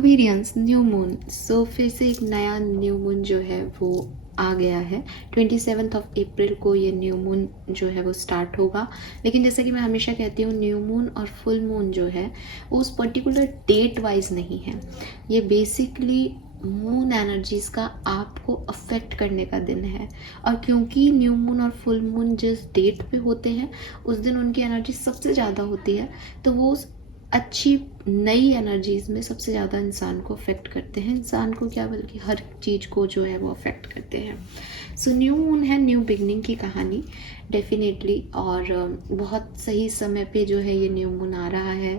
Aquarians new moon. सो फिर से एक नया न्यू मून जो है वो आ गया है। 27 अप्रैल को ये न्यू मून जो है वो स्टार्ट होगा। लेकिन जैसा कि मैं हमेशा कहती हूँ, न्यू मून और फुल मून जो है वो उस पर्टिकुलर डेट वाइज नहीं है। ये बेसिकली मून एनर्जीज़ का आपको अफेक्ट करने का दिन है। और क्योंकि न्यू मून और फुल मून जिस डेट पे होते हैं उस दिन उनकी एनर्जी सबसे ज़्यादा होती है, तो वो अच्छी नई एनर्जीज़ में सबसे ज़्यादा इंसान को अफेक्ट करते हैं। इंसान को क्या, बल्कि हर चीज़ को जो है वो अफेक्ट करते हैं। सो न्यू मून है न्यू बिगनिंग की कहानी डेफिनेटली। और बहुत सही समय पे जो है ये न्यू मून आ रहा है।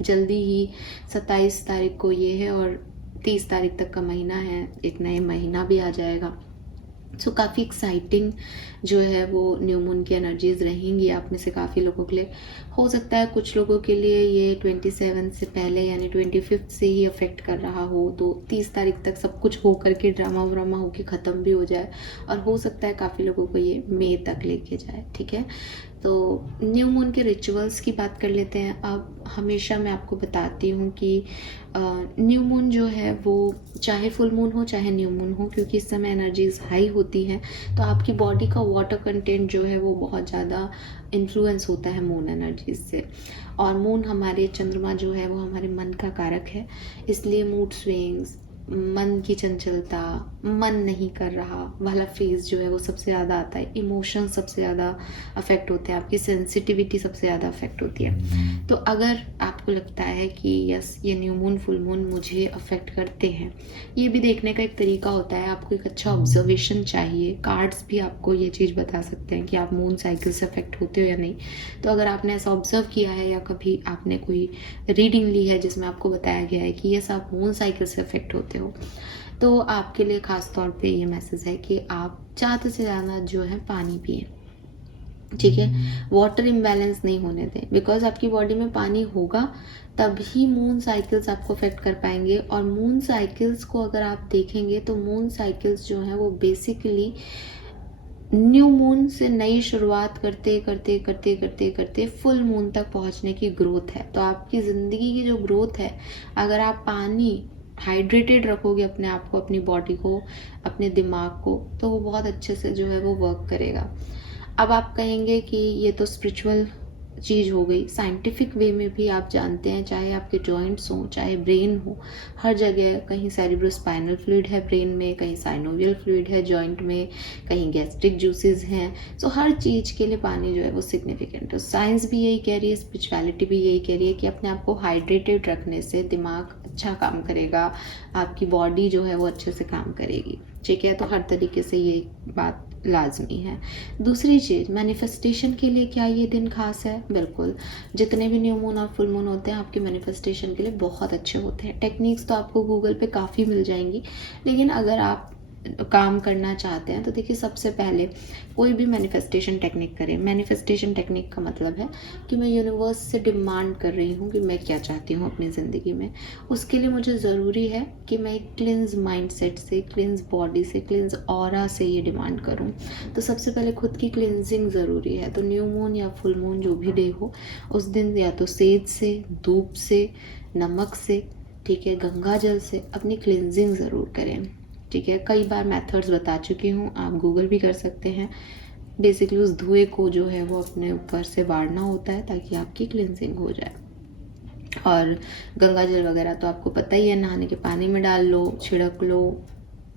जल्दी ही 27 तारीख को ये है और 30 तारीख तक का महीना है, एक नए महीना भी आ जाएगा। सो काफ़ी एक्साइटिंग जो है वो न्यू मून की एनर्जीज रहेंगी आप में से काफ़ी लोगों के लिए। हो सकता है कुछ लोगों के लिए ये 27 से पहले यानी 25 से ही अफेक्ट कर रहा हो, तो 30 तारीख तक सब कुछ हो करके ड्रामा व्रामा होके ख़त्म भी हो जाए। और हो सकता है काफ़ी लोगों को ये मई तक लेके जाए। ठीक है, तो न्यू मून के रिचुअल्स की बात कर लेते हैं। अब हमेशा मैं आपको बताती हूँ कि न्यू मून जो है वो चाहे फुल मून हो चाहे न्यू मून हो, क्योंकि इस समय एनर्जीज हाई होती हैं, तो आपकी बॉडी का वाटर कंटेंट जो है वो बहुत ज़्यादा इन्फ्लुएंस होता है मून एनर्जीज से। और मून हमारे चंद्रमा जो है वो हमारे मन का कारक है, इसलिए मूड स्विंग्स, मन की चंचलता, मन नहीं कर रहा वाला फेज जो है वो सबसे ज़्यादा आता है। इमोशन सबसे ज़्यादा अफेक्ट होते हैं, आपकी सेंसिटिविटी सबसे ज़्यादा अफेक्ट होती है। तो अगर आपको लगता है कि यस ये न्यू मून फुल मून मुझे अफेक्ट करते हैं, ये भी देखने का एक तरीका होता है। आपको एक अच्छा ऑब्जर्वेशन चाहिए। कार्ड्स भी आपको ये चीज़ बता सकते हैं कि आप मून साइकिल से अफेक्ट होते हो या नहीं। तो अगर आपने ऐसा ऑब्जर्व किया है या कभी आपने कोई रीडिंग ली है जिसमें आपको बताया गया है कि यस आप मून साइकिल से अफेक्ट होते हो, तो आपके लिए ख़ास तौर पे ये मैसेज है कि आप ज़्यादा से ज़्यादा जो है पानी पिए। ठीक है, वाटर इम्बैलेंस नहीं होने दें, बिकॉज आपकी बॉडी में पानी होगा तभी मून साइकिल्स आपको अफेक्ट कर पाएंगे। और मून साइकिल्स को अगर आप देखेंगे तो मून साइकिल्स जो हैं वो बेसिकली न्यू मून से नई शुरुआत करते करते करते करते करते फुल मून तक पहुंचने की ग्रोथ है। तो आपकी ज़िंदगी की जो ग्रोथ है, अगर आप पानी हाइड्रेटेड रखोगे अपने आप को, अपनी बॉडी को, अपने दिमाग को, तो वो बहुत अच्छे से जो है वो वर्क करेगा। अब आप कहेंगे कि ये तो स्पिरिचुअल चीज़ हो गई। साइंटिफिक वे में भी आप जानते हैं, चाहे आपके जॉइंट्स हों चाहे ब्रेन हो, हर जगह कहीं सेरिब्रोस्पाइनल फ्लूइड है ब्रेन में, कहीं साइनोवियल फ्लूइड है जॉइंट में, कहीं गैस्ट्रिक जूसेस हैं। सो हर चीज़ के लिए पानी जो है वो सिग्निफिकेंट है। साइंस भी यही कह रही है, स्पिरिचुअलिटी भी यही कह रही है कि अपने आप को हाइड्रेटेड रखने से दिमाग अच्छा काम करेगा, आपकी बॉडी जो है वो अच्छे से काम करेगी। ठीक है, तो हर तरीके से ये बात लाजमी है। दूसरी चीज़, मैनिफेस्टेशन के लिए क्या ये दिन खास है? बिल्कुल, जितने भी न्यू मून और फुल मून होते हैं आपके मैनिफेस्टेशन के लिए बहुत अच्छे होते हैं। टेक्निक्स तो आपको गूगल पे काफ़ी मिल जाएंगी, लेकिन अगर आप काम करना चाहते हैं तो देखिए, सबसे पहले कोई भी मैनिफेस्टेशन टेक्निक करें। मैनिफेस्टेशन टेक्निक का मतलब है कि मैं यूनिवर्स से डिमांड कर रही हूँ कि मैं क्या चाहती हूँ अपनी ज़िंदगी में। उसके लिए मुझे ज़रूरी है कि मैं एक क्लिन्स माइंडसेट से, क्लिन्स बॉडी से, क्लिन्स ऑरा से ये डिमांड करूँ। तो सबसे पहले खुद की क्लिनजिंग ज़रूरी है। तो न्यू मून या फुल मून जो भी डे हो, उस दिन या तो सेज से, धूप से, नमक से, ठीक है, गंगा जल से अपनी क्लिनजिंग ज़रूर करें। ठीक है, कई बार मेथड्स बता चुकी हूँ, आप गूगल भी कर सकते हैं। बेसिकली उस धुएं को जो है वो अपने ऊपर से बाढ़ना होता है ताकि आपकी क्लिनजिंग हो जाए। और गंगा जल वगैरह तो आपको पता ही है, नहाने के पानी में डाल लो, छिड़क लो।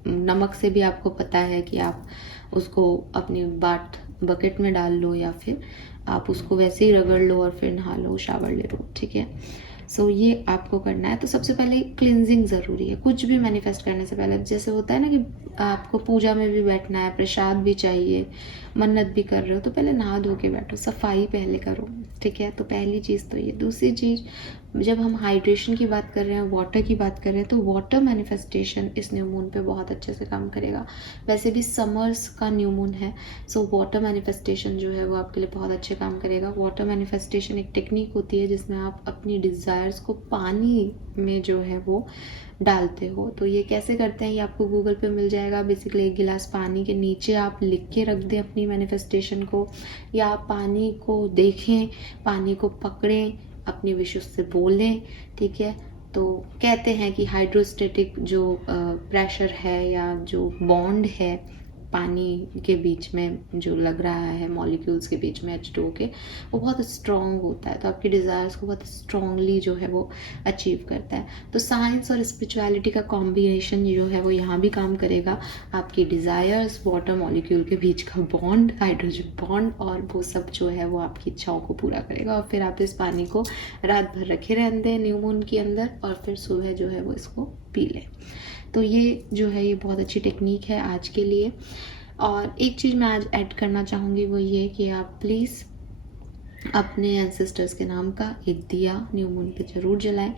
नमक से भी आपको पता है कि आप उसको अपनी बकेट में डाल लो, या फिर आप उसको वैसे ही रगड़ लो और फिर नहा लो, शावर ले लो। ठीक है, सो ये आपको करना है। तो सबसे पहले क्लिनजिंग ज़रूरी है कुछ भी मैनिफेस्ट करने से पहले। जैसे होता है ना कि आपको पूजा में भी बैठना है, प्रसाद भी चाहिए, मन्नत भी कर रहे हो, तो पहले नहा धो के बैठो, सफाई पहले करो। ठीक है, तो पहली चीज़ तो ये। दूसरी चीज़, जब हम हाइड्रेशन की बात कर रहे हैं, वाटर की बात कर रहे हैं, तो वाटर मैनिफेस्टेशन इस न्यू मून पे बहुत अच्छे से काम करेगा। वैसे भी समर्स का न्यू मून है, सो वाटर मैनिफेस्टेशन जो है वो आपके लिए बहुत अच्छे काम करेगा। वाटर मैनिफेस्टेशन एक टेक्निक होती है जिसमें आप अपनी डिज़ायर्स को पानी में जो है वो डालते हो। तो ये कैसे करते हैं ये आपको गूगल पे मिल जाएगा। बेसिकली एक गिलास पानी के नीचे आप लिख के रख दें अपनी मैनिफेस्टेशन को, या आप पानी को देखें, पानी को पकड़ें, अपनी विश उससे बोलें। ठीक है, तो कहते हैं कि हाइड्रोस्टेटिक जो प्रेशर है या जो बॉन्ड है पानी के बीच में जो लग रहा है मॉलिक्यूल्स के बीच में H2O के, वो बहुत स्ट्रॉन्ग होता है, तो आपकी डिज़ायर्स को बहुत स्ट्रॉन्गली जो है वो अचीव करता है। तो साइंस और स्पिरिचुअलिटी का कॉम्बिनेशन जो है वो यहाँ भी काम करेगा। आपकी डिज़ायर्स, वाटर मॉलिक्यूल के बीच का बॉन्ड, हाइड्रोजन बॉन्ड, और वो सब जो है वो आपकी इच्छाओं को पूरा करेगा। और फिर आप इस पानी को रात भर रखे रहने दें न्यू मून के अंदर, और फिर सुबह जो है वो इसको पी लें। तो ये जो है ये बहुत अच्छी टेक्निक है आज के लिए। और एक चीज़ मैं आज ऐड करना चाहूँगी वो ये कि आप प्लीज़ अपने एंसेस्टर्स के नाम का एक दिया न्यू मून पे ज़रूर जलाएं,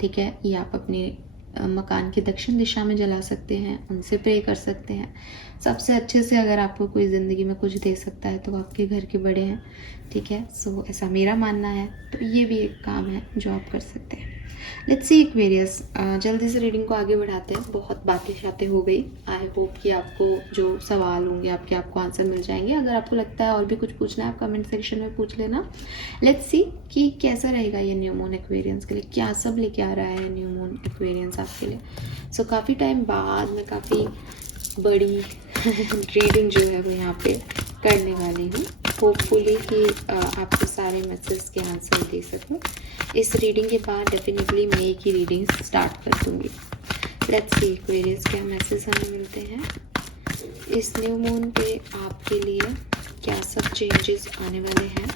ठीक है। ये आप अपने मकान की दक्षिण दिशा में जला सकते हैं, उनसे प्रे कर सकते हैं। सबसे अच्छे से अगर आपको कोई ज़िंदगी में कुछ दे सकता है तो आपके घर के बड़े हैं, ठीक है। सो ऐसा मेरा मानना है, तो ये भी एक काम है जो आप कर सकते हैं। लेट्स सी एक्वेरियस, जल्दी से रीडिंग को आगे बढ़ाते हैं। बहुत बातें शातें हो गई। आई होप कि आपको जो सवाल होंगे आपको आंसर मिल जाएंगे। अगर आपको लगता है और भी कुछ पूछना है आप कमेंट सेक्शन में पूछ लेना। लेट्स सी कि कैसा रहेगा ये न्यू मून एक्वेरियंस के लिए, क्या सब लेके आ रहा है न्यू मून एक्वेरियंस आपके लिए। सो काफ़ी टाइम बाद मैं काफ़ी बड़ी रीडिंग जो है वो यहाँ पे करने वाली हूँ। होपफुली कि आपको सारे मैसेज के आंसर दे सकूँ। इस रीडिंग के बाद डेफिनेटली मई की रीडिंग स्टार्ट कर दूँगी। लेट्स सी एक्वेरियस क्या मैसेज हमें मिलते हैं इस न्यू मून पे आपके लिए, क्या सब चेंजेस आने वाले हैं।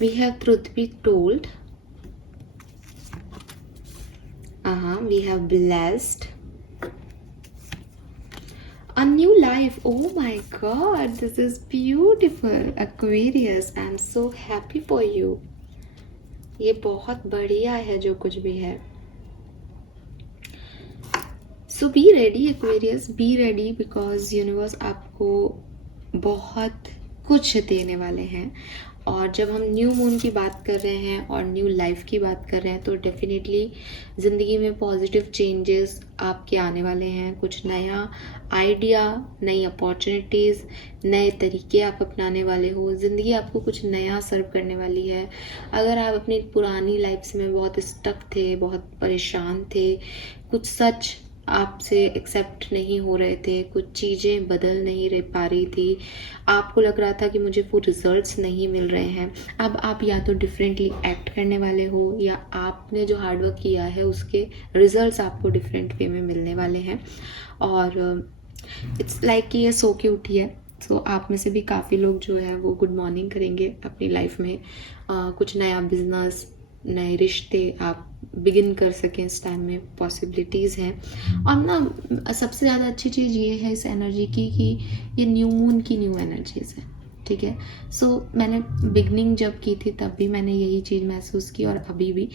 We have truth be told. We have blessed. A new life. Oh my God, this is beautiful. Aquarius, I'm so happy for you. ये बहुत बढ़िया है जो कुछ भी है। So be ready Aquarius, be ready because universe आपको बहुत कुछ देने वाले हैं। और जब हम न्यू मून की बात कर रहे हैं और न्यू लाइफ की बात कर रहे हैं तो डेफिनेटली ज़िंदगी में पॉजिटिव चेंजेस आपके आने वाले हैं। कुछ नया आइडिया, नई अपॉर्चुनिटीज़, नए तरीके आप अपनाने वाले हो। ज़िंदगी आपको कुछ नया सर्व करने वाली है। अगर आप अपनी पुरानी लाइफ में बहुत स्टक थे, बहुत परेशान थे, कुछ सच आपसे एक्सेप्ट नहीं हो रहे थे, कुछ चीज़ें बदल नहीं रह पा रही थी, आपको लग रहा था कि मुझे वो रिजल्ट्स नहीं मिल रहे हैं, अब आप या तो डिफरेंटली एक्ट करने वाले हो या आपने जो हार्डवर्क किया है उसके रिजल्ट्स आपको डिफरेंट वे में मिलने वाले हैं। और इट्स लाइक कि ये सो के उठी है। सो आप में से भी काफ़ी लोग जो है वो गुड मॉर्निंग करेंगे अपनी लाइफ में। कुछ नया बिजनेस, नए रिश्ते आप बिगिन कर सकें इस टाइम में पॉसिबिलिटीज़ हैं। और ना सबसे ज़्यादा अच्छी चीज़ ये है इस एनर्जी की कि ये न्यू मून की न्यू एनर्जीज़ है, ठीक है। सो मैंने बिगनिंग जब की थी तब भी मैंने यही चीज़ महसूस की और अभी भी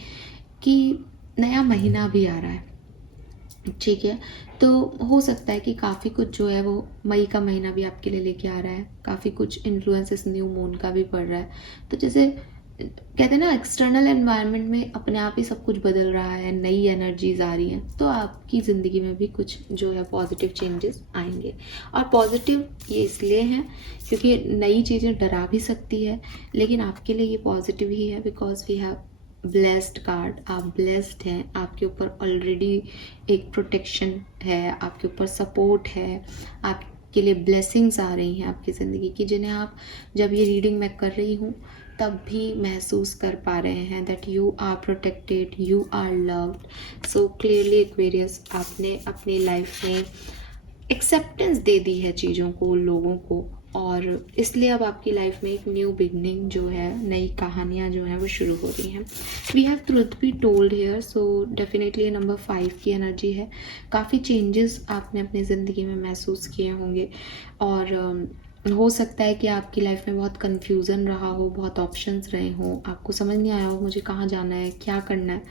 कि नया महीना भी आ रहा है, ठीक है। तो हो सकता है कि काफ़ी कुछ जो है वो मई का महीना भी आपके लिए लेके आ रहा है। काफ़ी कुछ इन्फ्लुएंसेस न्यू मून का भी पड़ रहा है। तो जैसे कहते हैं ना एक्सटर्नल एनवायरनमेंट में अपने आप ही सब कुछ बदल रहा है, नई एनर्जीज आ रही हैं, तो आपकी ज़िंदगी में भी कुछ जो है पॉजिटिव चेंजेस आएंगे। और पॉजिटिव ये इसलिए हैं क्योंकि नई चीज़ें डरा भी सकती है, लेकिन आपके लिए ये पॉजिटिव ही है because we have blessed card. आप ब्लेस्ड हैं, आपके ऊपर ऑलरेडी एक प्रोटेक्शन है, आपके ऊपर सपोर्ट है, आपके लिए ब्लेसिंग्स आ रही हैं आपकी ज़िंदगी की, जिन्हें आप जब ये रीडिंग मैं कर रही हूँ तब भी महसूस कर पा रहे हैं that you are protected, you are loved. So clearly Aquarius आपने अपनी लाइफ में एक्सेप्टेंस दे दी है चीज़ों को, लोगों को, और इसलिए अब आपकी लाइफ में एक न्यू बिगनिंग जो है, नई कहानियाँ जो हैं वो शुरू हो रही हैं। We have truth be told here, so definitely ये नंबर 5 की एनर्जी है। काफ़ी चेंजेस आपने अपनी ज़िंदगी में महसूस किए होंगे और हो सकता है कि आपकी लाइफ में बहुत कन्फ्यूज़न रहा हो, बहुत ऑप्शंस रहे हों, आपको समझ नहीं आया हो मुझे कहाँ जाना है, क्या करना है,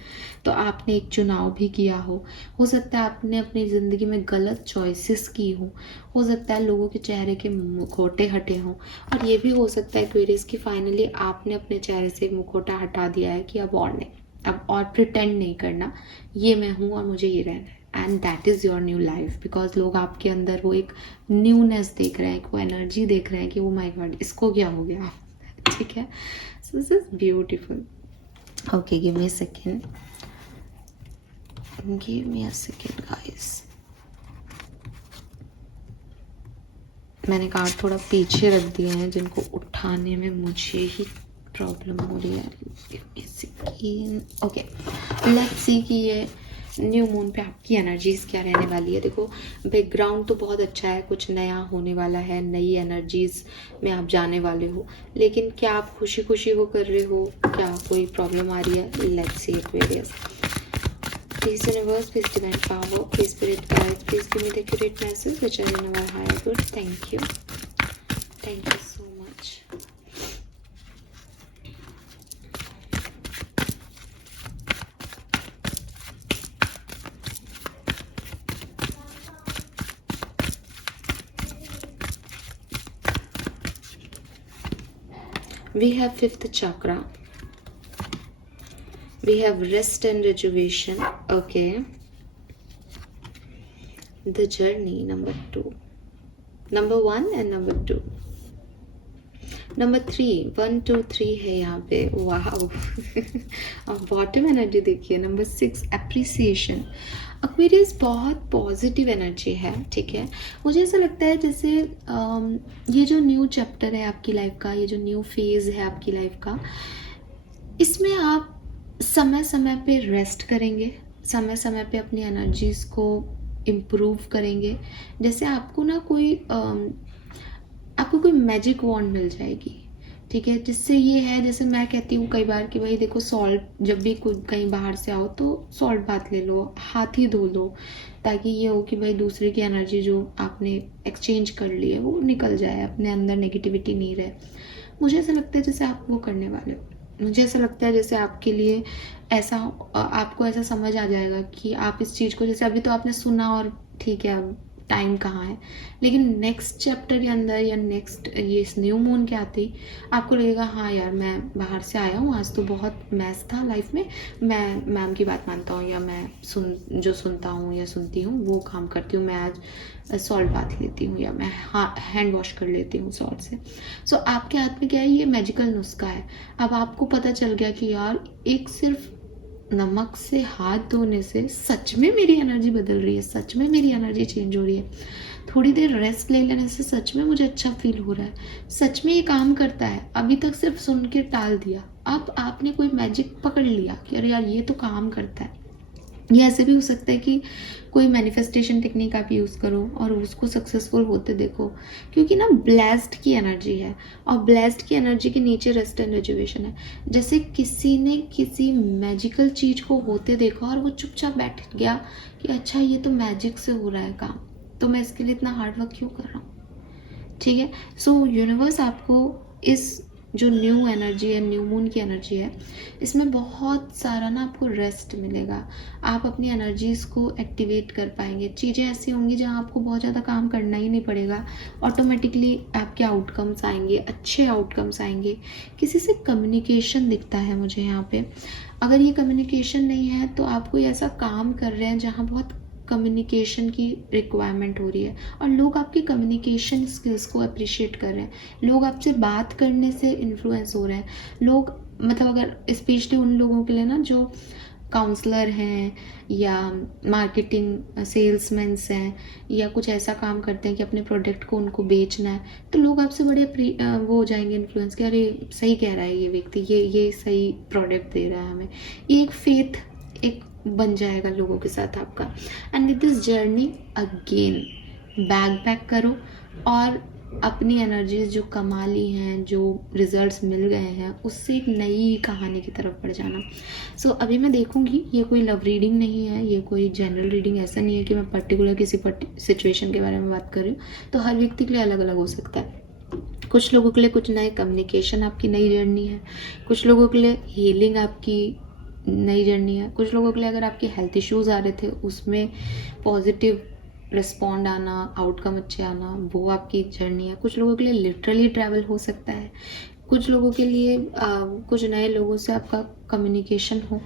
तो आपने एक चुनाव भी किया हो सकता है आपने अपनी ज़िंदगी में गलत चॉइसेस की हो सकता है लोगों के चेहरे के मुखौटे हटे हों, और ये भी हो सकता है क्वेरीज कि फाइनली आपने अपने चेहरे से मुखौटा हटा दिया है कि अब और नहीं, अब और प्रिटेंड नहीं करना, ये मैं हूँ और मुझे ये रहना है, and that is your new life. Because लोग आपके अंदर वो एक न्यूनेस देख रहे हैं, वो एनर्जी देख रहे हैं कि वो माय गॉड इसको क्या हो गया। ठीक है, so this is beautiful. Okay, give me a second, give me a second guys. मैंने कार्ड थोड़ा पीछे रख दिए हैं जिनको उठाने में मुझे ही प्रॉब्लम हो रही है। Give me a second. Okay, let's see कि ये न्यू मून पे आपकी एनर्जीज क्या रहने वाली है। देखो, बैकग्राउंड तो बहुत अच्छा है, कुछ नया होने वाला है, नई एनर्जीज में आप जाने वाले हो, लेकिन क्या आप खुशी खुशी हो कर रहे हो, क्या कोई प्रॉब्लम आ रही है? Let's see Aquarius. Please universe, please divine power, please spirit guide, please give me the accurate message which are in our higher good. Thank you so much. We have fifth chakra. We have rest and rejuvenation. Okay. The journey, number 2. Number 1 and number 2. Number 3, 1 2 3 है यहाँ पे। Wow. अब bottom energy देखिए, number 6, appreciation. Aquarius बहुत positive energy है, ठीक है। मुझे ऐसा लगता है जैसे ये जो न्यू चैप्टर है आपकी लाइफ का, ये जो न्यू फेज़ है आपकी लाइफ का, इसमें आप समय समय पे रेस्ट करेंगे, समय समय पे अपनी एनर्जीज़ को इम्प्रूव करेंगे। जैसे आपको ना आपको कोई मैजिक वॉन्ड मिल जाएगी, ठीक है, जिससे ये है, जैसे मैं कहती हूँ कई बार कि भाई देखो, सॉल्ट, जब भी कोई कहीं बाहर से आओ तो सॉल्ट बाथ ले लो, हाथ ही धो लो, ताकि ये हो कि भाई दूसरे की एनर्जी जो आपने एक्सचेंज कर ली है वो निकल जाए, अपने अंदर नेगेटिविटी नहीं रहे। मुझे ऐसा लगता है जैसे आप वो करने वाले हो। मुझे ऐसा लगता है जैसे आपके लिए ऐसा, आपको ऐसा समझ आ जाएगा कि आप इस चीज़ को, जैसे अभी तो आपने सुना और ठीक है, अब टाइम कहाँ है, लेकिन नेक्स्ट चैप्टर के अंदर या नेक्स्ट ये इस न्यू मून के आते ही आपको लगेगा हाँ यार, मैं बाहर से आया हूँ, आज तो बहुत मैस था लाइफ में, मैं मैम की बात मानता हूँ, या मैं जो सुनता हूँ या सुनती हूँ वो काम करती हूँ, मैं आज सॉल्ट बाथ लेती हूँ, या मैं हैंड वॉश कर लेती हूँ सॉल्ट से। सो आपके हाथ में क्या है, ये मैजिकल नुस्खा है। अब आपको पता चल गया कि यार एक सिर्फ नमक से हाथ धोने से सच में मेरी एनर्जी बदल रही है, सच में मेरी एनर्जी चेंज हो रही है, थोड़ी देर रेस्ट ले लेने से सच में मुझे अच्छा फील हो रहा है, सच में ये काम करता है। अभी तक सिर्फ सुन के टाल दिया, अब आपने कोई मैजिक पकड़ लिया कि अरे यार ये तो काम करता है। ये ऐसे भी हो सकता है कि कोई मैनिफेस्टेशन टेक्निक आप यूज़ करो और उसको सक्सेसफुल होते देखो, क्योंकि ना ब्लेस्ड की एनर्जी है, और ब्लेस्ड की एनर्जी के नीचे रेस्ट एंड रिजर्वेशन है। जैसे किसी ने किसी मैजिकल चीज़ को होते देखा और वो चुपचाप बैठ गया कि अच्छा ये तो मैजिक से हो रहा है काम, तो मैं इसके लिए इतना हार्डवर्क क्यों कर रहा हूँ। ठीक है, सो यूनिवर्स आपको इस जो न्यू एनर्जी है, न्यू मून की एनर्जी है, इसमें बहुत सारा ना आपको रेस्ट मिलेगा, आप अपनी एनर्जीज़ को एक्टिवेट कर पाएंगे। चीज़ें ऐसी होंगी जहाँ आपको बहुत ज़्यादा काम करना ही नहीं पड़ेगा, ऑटोमेटिकली आपके आउटकम्स आएंगे, अच्छे आउटकम्स आएंगे। किसी से कम्युनिकेशन दिखता है मुझे यहाँ पे। अगर ये कम्युनिकेशन नहीं है तो आप कोई ऐसा काम कर रहे हैं जहाँ बहुत कम्युनिकेशन की रिक्वायरमेंट हो रही है, और लोग आपकी कम्युनिकेशन स्किल्स को अप्रिशिएट कर रहे हैं, लोग आपसे बात करने से इन्फ्लुएंस हो रहे हैं। लोग, मतलब अगर स्पेशली उन लोगों के लिए ना जो काउंसलर हैं या मार्केटिंग सेल्समैन्स हैं या कुछ ऐसा काम करते हैं कि अपने प्रोडक्ट को उनको बेचना है, तो लोग आपसे बड़े वो हो जाएंगे इन्फ्लुएंस कि अरे सही कह रहा है ये व्यक्ति, ये सही प्रोडक्ट दे रहा है हमें। ये एक फेथ एक बन जाएगा लोगों के साथ आपका। And with this journey again back करो और अपनी एनर्जीज जो कमा ली हैं, जो रिजल्ट्स मिल गए हैं, उससे एक नई कहानी की तरफ बढ़ जाना। सो अभी मैं देखूंगी, ये कोई लव रीडिंग नहीं है, ये कोई जनरल रीडिंग ऐसा नहीं है कि मैं पर्टिकुलर किसी सिचुएशन के बारे में बात कर रही हूँ, तो हर व्यक्ति के लिए अलग अलग हो सकता है। कुछ लोगों के लिए कुछ नए कम्युनिकेशन आपकी नई जर्नी है, कुछ लोगों के लिए हीलिंग आपकी नई जर्नी है, कुछ लोगों के लिए अगर आपके हेल्थ इश्यूज़ आ रहे थे उसमें पॉजिटिव रिस्पॉन्ड आना, आउटकम अच्छे आना, वो आपकी जर्नी है। कुछ लोगों के लिए लिटरली ट्रैवल हो सकता है, कुछ लोगों के लिए कुछ नए लोगों से आपका कम्युनिकेशन हो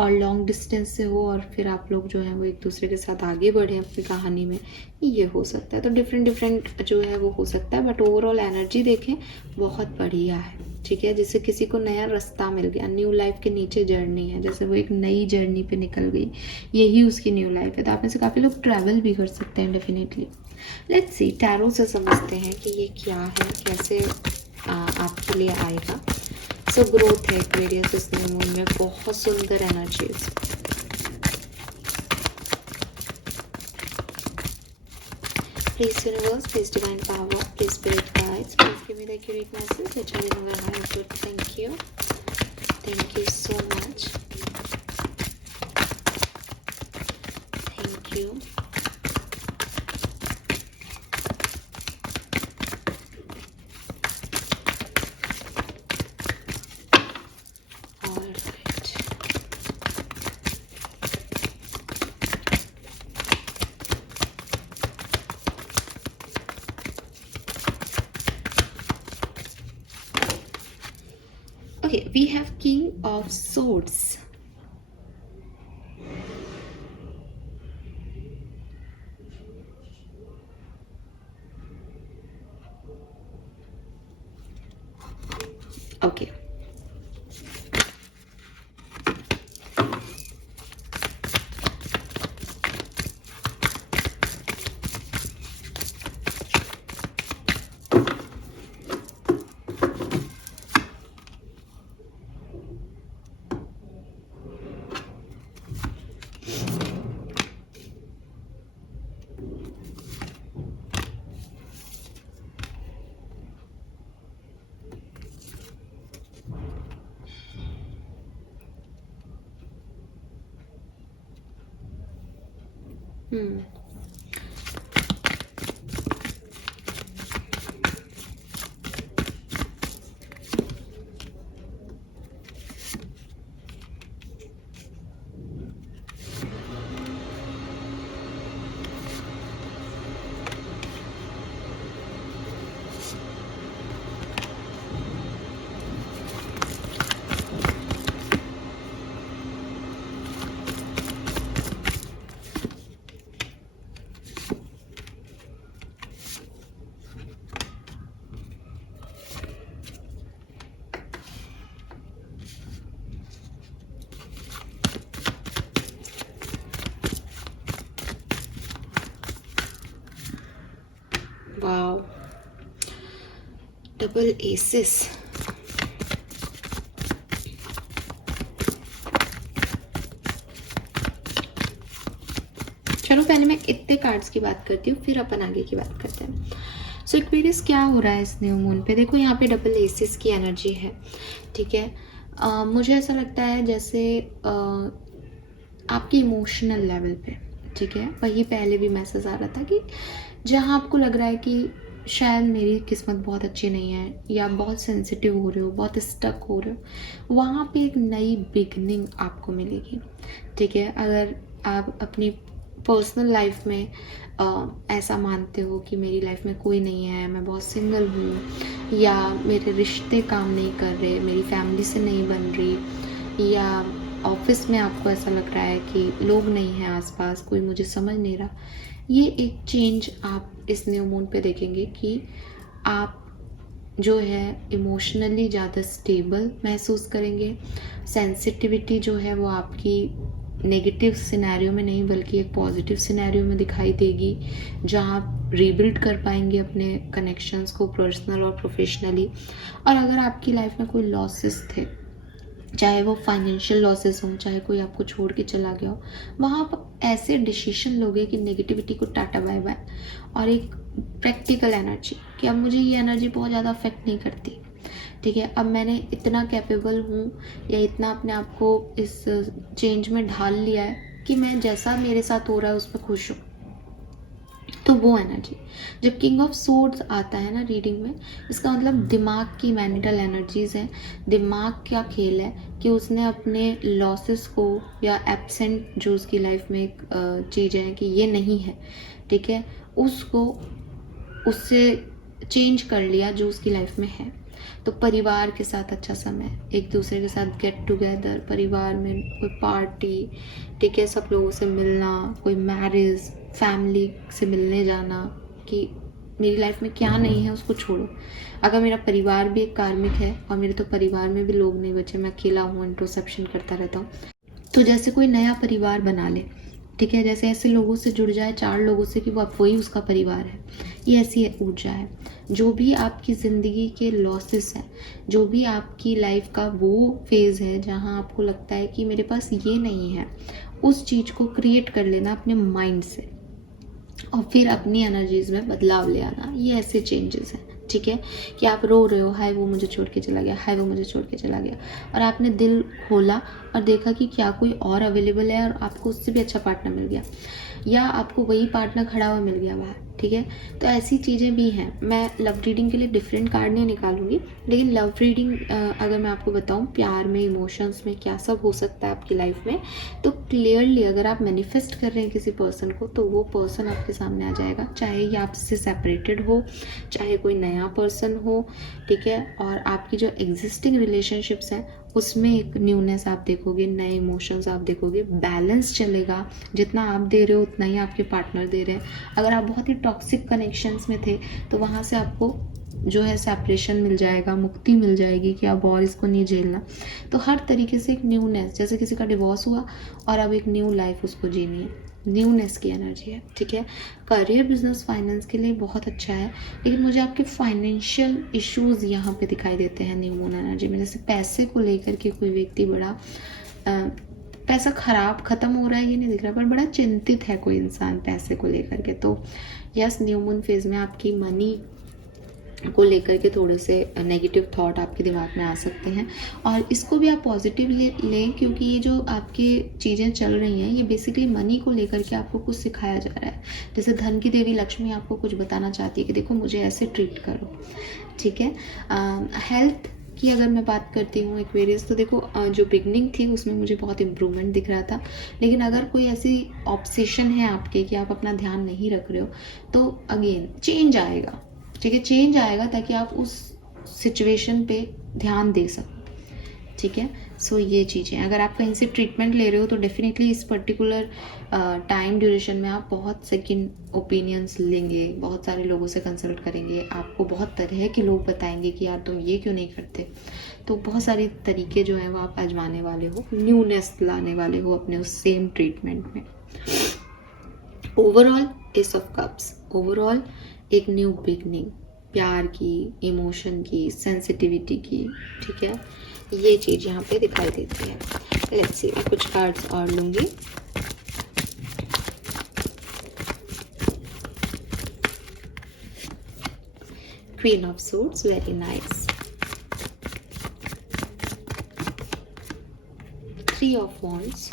और लॉन्ग डिस्टेंस से हो और फिर आप लोग जो हैं वो एक दूसरे के साथ आगे बढ़ें अपनी कहानी में, ये हो सकता है। तो डिफरेंट डिफरेंट जो है वो हो सकता है, बट ओवरऑल एनर्जी देखें बहुत बढ़िया है, ठीक है। जैसे किसी को नया रास्ता मिल गया, न्यू लाइफ के नीचे जर्नी है, जैसे वो एक नई जर्नी पे निकल गई, यही उसकी न्यू लाइफ है। तो आप में से काफ़ी लोग ट्रैवल भी कर सकते हैं डेफिनेटली। लेट्स सी, टैरो से समझते हैं कि ये क्या है, कैसे आपके लिए आएगा। सो ग्रोथ है एक्वेरियस इस न्यू मून में, बहुत सुंदर energies. Please universe, please divine power, please spirit guides, please give me the accurate message which I will never have good. Thank you. Thank you so much. Thank you. All right. Okay, we have King of Swords. Okay. Wow. Double aces. चलो पहले मैं इतने cards की बात करती हूँ, फिर अपन आगे की बात करते हैं। सो एक्वेरियस क्या हो रहा है इस न्यू मून पे? देखो यहाँ पे डबल एसिस की एनर्जी है, ठीक है। मुझे ऐसा लगता है जैसे आपकी इमोशनल लेवल पे, ठीक है, वही पहले भी मैसेज आ रहा था कि जहाँ आपको लग रहा है कि शायद मेरी किस्मत बहुत अच्छी नहीं है या बहुत सेंसिटिव हो रहे हो, बहुत स्टक हो रहे हो, वहाँ पे एक नई बिगनिंग आपको मिलेगी, ठीक है। अगर आप अपनी पर्सनल लाइफ में ऐसा मानते हो कि मेरी लाइफ में कोई नहीं है, मैं बहुत सिंगल हूँ, या मेरे रिश्ते काम नहीं कर रहे, मेरी फैमिली से नहीं बन रही, या ऑफिस में आपको ऐसा लग रहा है कि लोग नहीं हैं आसपास, कोई मुझे समझ नहीं रहा, ये एक चेंज आप इस न्यू मून पे देखेंगे कि आप जो है इमोशनली ज़्यादा स्टेबल महसूस करेंगे। सेंसिटिविटी जो है वो आपकी नेगेटिव सिनेरियो में नहीं बल्कि एक पॉजिटिव सिनेरियो में दिखाई देगी, जहाँ आप रीबिल्ड कर पाएंगे अपने कनेक्शंस को पर्सनल और प्रोफेशनली। और अगर आपकी लाइफ में कोई लॉसेस थे, चाहे वो फाइनेंशियल लॉसेस हों, चाहे कोई आपको छोड़ के चला गया हो, वहाँ आप ऐसे डिसीजन लोगे कि नेगेटिविटी को टाटा बाय बाय, और एक प्रैक्टिकल एनर्जी कि अब मुझे ये एनर्जी बहुत ज़्यादा अफेक्ट नहीं करती, ठीक है। अब मैंने इतना कैपेबल हूँ या इतना अपने आप को इस चेंज में ढाल लिया है कि मैं जैसा मेरे साथ हो रहा है उस पर खुश हूँ। तो वो एनर्जी जब किंग ऑफ सोर्ड्स आता है ना रीडिंग में, इसका मतलब दिमाग की मेंटल एनर्जीज है, दिमाग का खेल है कि उसने अपने लॉसेस को या एब्सेंट जो उसकी लाइफ में एक चीज़ें हैं कि ये नहीं है, ठीक है, उसको उससे चेंज कर लिया जो उसकी लाइफ में है। तो परिवार के साथ अच्छा समय, एक दूसरे के साथ गेट टुगेदर, परिवार में कोई पार्टी, ठीक है, सब लोगों से मिलना, कोई मैरिज, फैमिली से मिलने जाना कि मेरी लाइफ में क्या नहीं है उसको छोड़ो। अगर मेरा परिवार भी एक कार्मिक है और मेरे तो परिवार में भी लोग नहीं बचे, मैं अकेला हूँ, इंट्रोस्पेक्शन करता रहता हूँ, तो जैसे कोई नया परिवार बना ले, ठीक है, जैसे ऐसे लोगों से जुड़ जाए, 4 लोगों से, कि वो आप वही उसका परिवार है, ये ऐसी ऊर्जा है। जो भी आपकी ज़िंदगी के लॉसेस हैं, जो भी आपकी लाइफ का वो फेज़ है जहाँ आपको लगता है कि मेरे पास ये नहीं है, उस चीज़ को क्रिएट कर लेना अपने माइंड से और फिर अपनी एनर्जीज में बदलाव ले आना, ये ऐसे चेंजेस हैं, ठीक है, कि आप रो रहे हो, हाय वो मुझे छोड़ के चला गया, हाय वो मुझे छोड़ के चला गया, और आपने दिल खोला और देखा कि क्या कोई और अवेलेबल है और आपको उससे भी अच्छा पार्टनर मिल गया, या आपको वही पार्टनर खड़ा हुआ मिल गया बाहर, ठीक है। तो ऐसी चीज़ें भी हैं। मैं लव रीडिंग के लिए डिफरेंट कार्ड नहीं निकालूंगी, लेकिन लव रीडिंग अगर मैं आपको बताऊं प्यार में, इमोशंस में क्या सब हो सकता है आपकी लाइफ में, तो क्लियरली अगर आप मैनिफेस्ट कर रहे हैं किसी पर्सन को, तो वो पर्सन आपके सामने आ जाएगा, चाहे ये आपसे सेपरेटेड हो, चाहे कोई नया पर्सन हो, ठीक है। और आपकी जो एग्जिस्टिंग रिलेशनशिप्स हैं उसमें एक न्यूनेस आप देखोगे, नए इमोशंस आप देखोगे, बैलेंस चलेगा, जितना आप दे रहे हो उतना ही आपके पार्टनर दे रहे हैं। अगर आप बहुत ही टॉक्सिक कनेक्शंस में थे तो वहाँ से आपको जो है सेपरेशन मिल जाएगा, मुक्ति मिल जाएगी कि अब और इसको नहीं झेलना। तो हर तरीके से एक न्यूनेस, जैसे किसी का डिवोर्स हुआ और अब एक न्यू लाइफ उसको जीनी है, न्यूनेस की एनर्जी है, ठीक है। करियर, बिजनेस, फाइनेंस के लिए बहुत अच्छा है, लेकिन मुझे आपके फाइनेंशियल इश्यूज यहाँ पे दिखाई देते हैं न्यू मून एनर्जी में। जैसे पैसे को लेकर के कोई व्यक्ति बड़ा पैसा ख़त्म हो रहा है ये नहीं दिख रहा, पर बड़ा चिंतित है कोई इंसान पैसे को लेकर के। तो यस, न्यू मून फेज में आपकी मनी को लेकर के थोड़े से नेगेटिव थॉट आपके दिमाग में आ सकते हैं, और इसको भी आप पॉजिटिव लें, क्योंकि ये जो आपकी चीज़ें चल रही हैं ये बेसिकली मनी को लेकर के आपको कुछ सिखाया जा रहा है। जैसे धन की देवी लक्ष्मी आपको कुछ बताना चाहती है कि देखो मुझे ऐसे ट्रीट करो, ठीक है। हेल्थ की अगर मैं बात करती हूँ एक्वेरियस, तो देखो जो बिगनिंग थी उसमें मुझे बहुत इम्प्रूवमेंट दिख रहा था, लेकिन अगर कोई ऐसी ऑब्सेशन है आपके कि आप अपना ध्यान नहीं रख रहे हो, तो अगेन चेंज आएगा, ठीक है, चेंज आएगा ताकि आप उस सिचुएशन पे ध्यान दे सकें, ठीक है। सो ये चीज़ें, अगर आप कहीं से ट्रीटमेंट ले रहे हो तो डेफिनेटली इस पर्टिकुलर टाइम ड्यूरेशन में आप बहुत सेकंड ओपिनियंस लेंगे, बहुत सारे लोगों से कंसल्ट करेंगे, आपको बहुत तरह के लोग बताएंगे कि यार तुम ये क्यों नहीं करते। तो बहुत सारे तरीके जो हैं वो आप आजमाने वाले हो, न्यूनेस लाने वाले हो अपने उस सेम ट्रीटमेंट में। Overall S of cups, overall एक न्यू बिगनिंग, प्यार की, इमोशन की, सेंसिटिविटी की, ठीक है, ये चीज़ यहाँ पे दिखाई देती है। लेट्स सी, मैं कुछ कार्ड्स और लूँगी। Queen of suits, very nice. 3 of wands,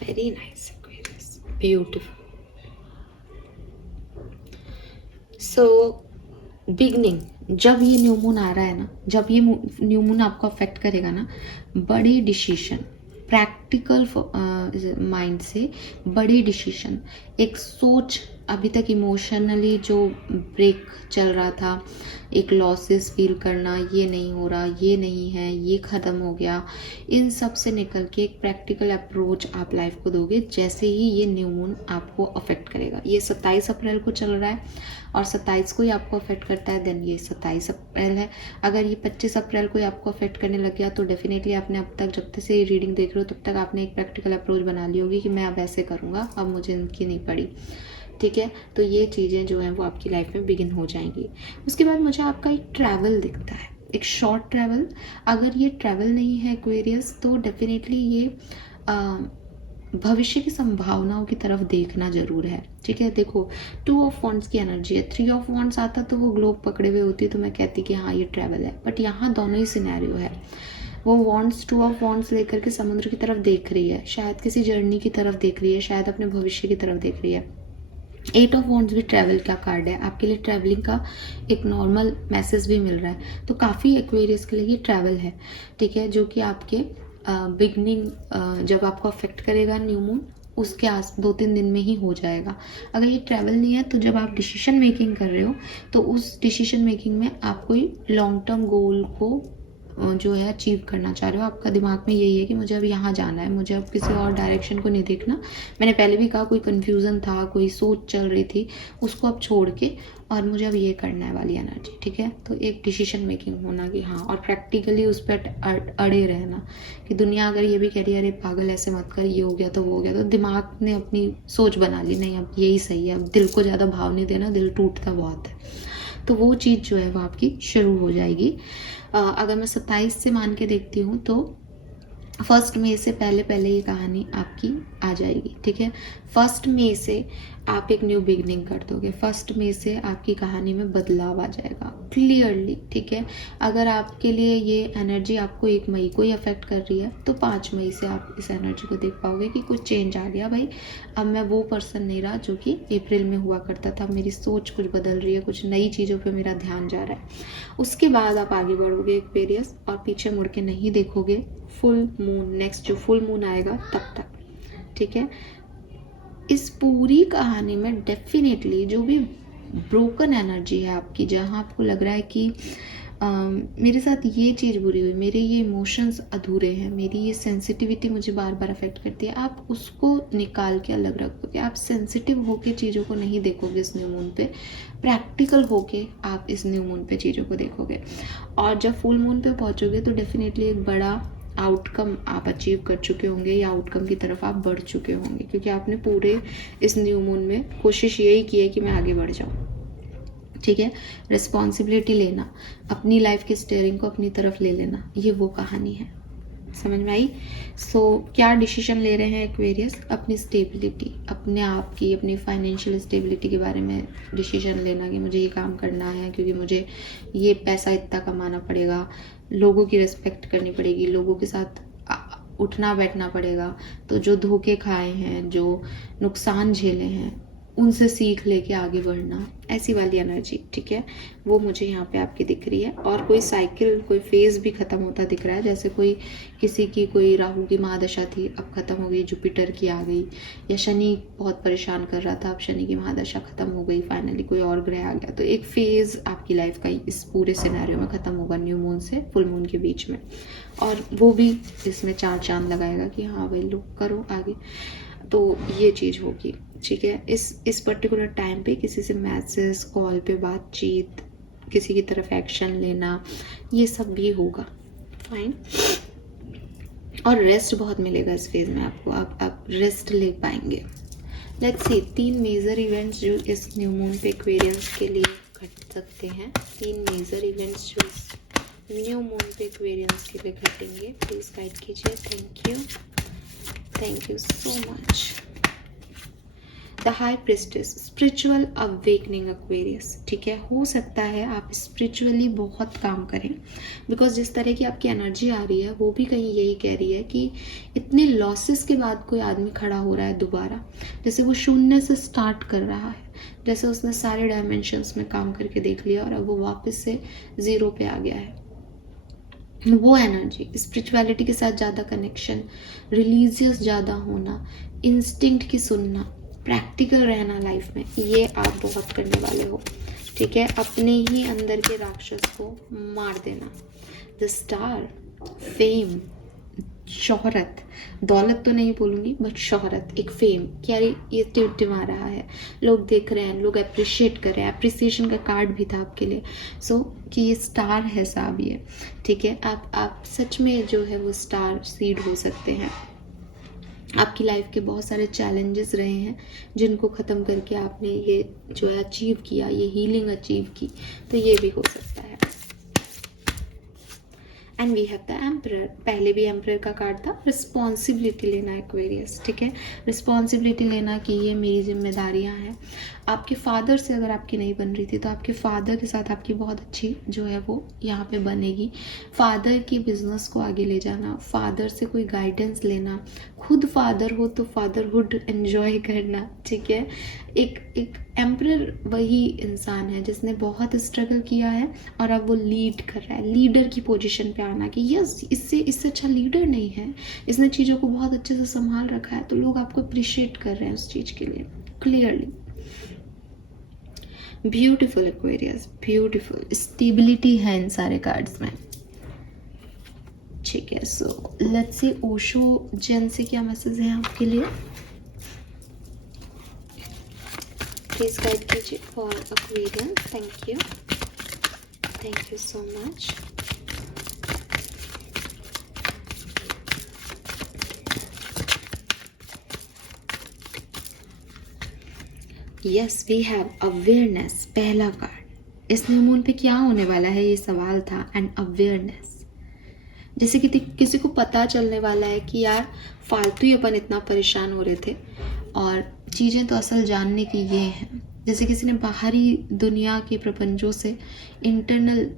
very nice Aquarius, beautiful. So beginning, जब ये न्यू मून आ रहा है ना, जब ये न्यू मून आपको अफेक्ट करेगा ना, बड़ी डिसीजन, प्रैक्टिकल माइंड से बड़ी डिसीजन, एक सोच, अभी तक इमोशनली जो ब्रेक चल रहा था, एक लॉसेस फील करना, ये नहीं हो रहा, ये नहीं है, ये ख़त्म हो गया, इन सब से निकल के एक प्रैक्टिकल अप्रोच आप लाइफ को दोगे जैसे ही ये न्यू मून आपको अफेक्ट करेगा। ये 27 अप्रैल को चल रहा है और 27 को ही आपको अफेक्ट करता है, देन ये 27 अप्रैल है। अगर ये 25 अप्रैल को ही आपको अफेक्ट करने लग गया तो डेफिनेटली आपने अब तक, जब तक से ये रीडिंग देख रहे हो तब तक आपने एक प्रैक्टिकल अप्रोच बना ली होगी कि मैं अब ऐसे करूँगा, अब मुझे इनकी नहीं पड़ी, ठीक है। तो ये चीज़ें जो हैं वो आपकी लाइफ में बिगिन हो जाएंगी। उसके बाद मुझे आपका एक ट्रैवल दिखता है, एक शॉर्ट ट्रैवल। अगर ये ट्रैवल नहीं है एक्वेरियस, तो डेफिनेटली ये भविष्य की संभावनाओं की तरफ देखना जरूर है, ठीक है। देखो 2 ऑफ वॉन्ड्स की एनर्जी है, 3 ऑफ वॉन्ड्स आता तो वो ग्लोब पकड़े हुए होती तो मैं कहती कि हाँ ये ट्रैवल है, बट यहाँ दोनों ही सिनेरियो है। वो वॉन्ड्स 2 ऑफ वॉन्ड्स लेकर के समुद्र की तरफ देख रही है, शायद किसी जर्नी की तरफ देख रही है, शायद अपने भविष्य की तरफ देख रही है। 8 ऑफ वॉन्ड्स भी ट्रैवल का कार्ड है, आपके लिए ट्रैवलिंग का एक नॉर्मल मैसेज भी मिल रहा है। तो काफ़ी एक्वेरियस के लिए ये ट्रैवल है, ठीक है, जो कि आपके बिगनिंग जब आपको अफेक्ट करेगा न्यू मून, उसके 2-3 दिन में ही हो जाएगा। अगर ये ट्रैवल नहीं है तो जब आप डिसीजन मेकिंग कर रहे हो तो उस डिसीजन मेकिंग में आप कोई लॉन्ग टर्म गोल को जो है अचीव करना चाह रहे हो। आपका दिमाग में यही है कि मुझे अब यहाँ जाना है, मुझे अब किसी और डायरेक्शन को नहीं देखना। मैंने पहले भी कहा कोई कन्फ्यूज़न था, कोई सोच चल रही थी, उसको अब छोड़ के और मुझे अब ये करना है वाली एनर्जी, ठीक है। तो एक डिसीजन मेकिंग होना कि हाँ, और प्रैक्टिकली उस पर अड़े रहना कि दुनिया अगर ये भी कह रही है अरे पागल ऐसे मत कर, ये हो गया तो वो हो गया, तो दिमाग ने अपनी सोच बना ली नहीं अब यही सही है, अब दिल को ज़्यादा भाव नहीं देना, दिल टूटता बहुत है। तो वो चीज़ जो है वो आपकी शुरू हो जाएगी। अगर मैं 27 से मान के देखती हूँ तो 1 मई से पहले ये कहानी आपकी आ जाएगी, ठीक है। 1 मई से आप एक न्यू बिगनिंग कर दोगे, 1 मई से आपकी कहानी में बदलाव आ जाएगा क्लियरली, ठीक है। अगर आपके लिए ये एनर्जी आपको 1 मई को ही अफेक्ट कर रही है तो 5 मई से आप इस एनर्जी को देख पाओगे कि कुछ चेंज आ गया भाई, अब मैं वो पर्सन नहीं रहा जो कि अप्रैल में हुआ करता था, मेरी सोच कुछ बदल रही है, कुछ नई चीज़ों पे मेरा ध्यान जा रहा है। उसके बाद आप आगे बढ़ोगे एक्वेरियस और पीछे मुड़ के नहीं देखोगे फुल मून, नेक्स्ट जो फुल मून आएगा तब तक, ठीक है। इस पूरी कहानी में डेफिनेटली जो भी ब्रोकन एनर्जी है आपकी, जहाँ आपको लग रहा है कि मेरे साथ ये चीज़ बुरी हुई, मेरे ये इमोशंस अधूरे हैं, मेरी ये सेंसिटिविटी मुझे बार बार अफेक्ट करती है, आप उसको निकाल के अलग रखोगे। आप सेंसिटिव होके चीज़ों को नहीं देखोगे इस न्यू मून पे, प्रैक्टिकल होके आप इस न्यू मून पे चीज़ों को देखोगे। और जब फुल मून पे पहुँचोगे तो डेफिनेटली एक बड़ा आउटकम आप अचीव कर चुके होंगे या आउटकम की तरफ आप बढ़ चुके होंगे, क्योंकि आपने पूरे इस न्यू मून में कोशिश यही की है कि मैं आगे बढ़ जाऊँ, ठीक है। रिस्पॉन्सिबिलिटी लेना, अपनी लाइफ की स्टीयरिंग को अपनी तरफ ले लेना, ये वो कहानी है। समझ में आई? क्या डिसीजन ले रहे हैं एक्वेरियस? अपनी स्टेबिलिटी, अपने आप की, अपनी फाइनेंशियल स्टेबिलिटी के बारे में डिसीजन लेना कि मुझे ये काम करना है क्योंकि मुझे ये पैसा इतना कमाना पड़ेगा, लोगों की रिस्पेक्ट करनी पड़ेगी, लोगों के साथ उठना बैठना पड़ेगा। तो जो धोखे खाए हैं, जो नुकसान झेले हैं, उनसे सीख लेके आगे बढ़ना, ऐसी वाली एनर्जी, ठीक है, वो मुझे यहाँ पे आपकी दिख रही है। और कोई साइकिल, कोई फेज़ भी ख़त्म होता दिख रहा है, जैसे किसी की कोई राहु की महादशा थी अब ख़त्म हो गई, जुपिटर की आ गई, या शनि बहुत परेशान कर रहा था अब शनि की महादशा ख़त्म हो गई, फाइनली कोई और ग्रह आ गया। तो एक फेज़ आपकी लाइफ का इस पूरे सिनेरियो में ख़त्म होगा न्यू मून से फुल मून के बीच में, और वो भी इसमें 4 चांद लगाएगा कि हाँ भाई लो करो आगे। तो ये चीज़ होगी, ठीक है। इस पर्टिकुलर टाइम पे किसी से मैसेज, कॉल पे बातचीत, किसी की तरफ एक्शन लेना, ये सब भी होगा, फाइन। और रेस्ट बहुत मिलेगा इस फेज में आपको, आप रेस्ट ले पाएंगे। लेट्स सी 3 मेजर इवेंट्स जो इस न्यू मून पे एक्वेरियंस के लिए घट सकते हैं। 3 मेजर इवेंट्स जो इस न्यू मून पे एक्वेरियंस के लिए घटेंगे, प्लीज गाइड कीजिए। Thank you so much. The high priestess, spiritual awakening Aquarius, ठीक है। हो सकता है आप स्पिरिचुअली बहुत काम करें, बिकॉज जिस तरह की आपकी एनर्जी आ रही है वो भी कहीं यही कह रही है कि इतने लॉसेस के बाद कोई आदमी खड़ा हो रहा है दोबारा, जैसे वो शून्य से स्टार्ट कर रहा है, जैसे उसने सारे डायमेंशंस में काम करके देख लिया और अब वो वापस से 0 पे आ गया है। वो एनर्जी, स्पिरिचुअलिटी के साथ ज़्यादा कनेक्शन, रिलीजियस ज़्यादा होना, इंस्टिंक्ट की सुनना, प्रैक्टिकल रहना लाइफ में, ये आप बहुत करने वाले हो, ठीक है। अपने ही अंदर के राक्षस को मार देना। द स्टार, फेम, शोहरत, दौलत तो नहीं बोलूँगी बट शोहरत, एक फेम, क्या ये टिमटिमा रहा है, लोग देख रहे हैं, लोग अप्रिशिएट कर रहे हैं, अप्रिसिएशन का कार्ड भी था आपके लिए। कि ये स्टार है साहब ये, ठीक है। आप सच में जो है वो स्टार सीड हो सकते हैं। आपकी लाइफ के बहुत सारे चैलेंजेस रहे हैं जिनको ख़त्म करके आपने ये जो है अचीव किया, ये हीलिंग अचीव की, तो ये भी हो सकता है। And we have the emperor. पहले भी एम्परर का कार्ड था। रिस्पॉन्सिबिलिटी लेना एक्वेरियस, ठीक है, रिस्पॉन्सिबिलिटी लेना कि ये मेरी जिम्मेदारियां हैं। आपके फादर से अगर आपकी नहीं बन रही थी तो आपके फादर के साथ आपकी बहुत अच्छी जो है वो यहाँ पे बनेगी। फादर की बिजनेस को आगे ले जाना, फादर से कोई गाइडेंस लेना, खुद फादर हो तो फादरहुड एंजॉय करना, ठीक है। एक एम्परर वही इंसान है जिसने बहुत स्ट्रगल किया है और अब वो लीड कर रहा है, लीडर की पोजीशन पे आना कि यस इससे अच्छा लीडर नहीं है, इसने चीज़ों को बहुत अच्छे से संभाल रखा है, तो लोग आपको अप्रिशिएट कर रहे हैं उस चीज़ के लिए clearly. Beautiful Aquarius, beautiful stability है इन सारे कार्ड्स में, ठीक है। So let's see Osho Zen से क्या मैसेज है आपके लिए, प्लीज गाइड कीजिए for Aquarian. Thank you so much. Yes we have awareness, पहला कार्ड। इस न्यू मून पे क्या होने वाला है ये सवाल था, एंड अवेयरनेस, जैसे कि किसी को पता चलने वाला है कि यार फालतू ही अपन इतना परेशान हो रहे थे और चीज़ें तो असल जानने की ये हैं। जैसे किसी ने बाहरी दुनिया के प्रपंचों से इंटरनल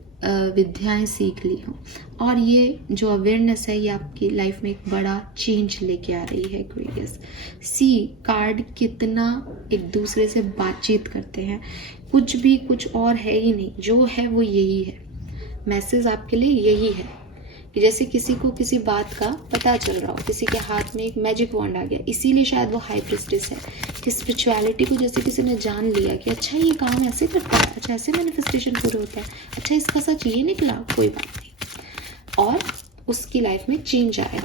विद्याएं सीख ली हो, और ये जो अवेयरनेस है ये आपकी लाइफ में एक बड़ा चेंज लेके आ रही है एक्वेरियस। सी कार्ड कितना एक दूसरे से बातचीत करते हैं, कुछ और है ही नहीं, जो है वो यही है। मैसेज आपके लिए यही है कि जैसे किसी को किसी बात का पता चल रहा हो, किसी के हाथ में एक मैजिक वॉन्ड आ गया, इसीलिए शायद वो हाई प्रिस्टेस है कि स्पिरिचुअलिटी को जैसे किसी ने जान लिया कि अच्छा ये काम ऐसे करता है, अच्छा ऐसे मैनिफेस्टेशन पूरे होता है, अच्छा इसका सच ये निकला, कोई बात नहीं, और उसकी लाइफ में चेंज आया।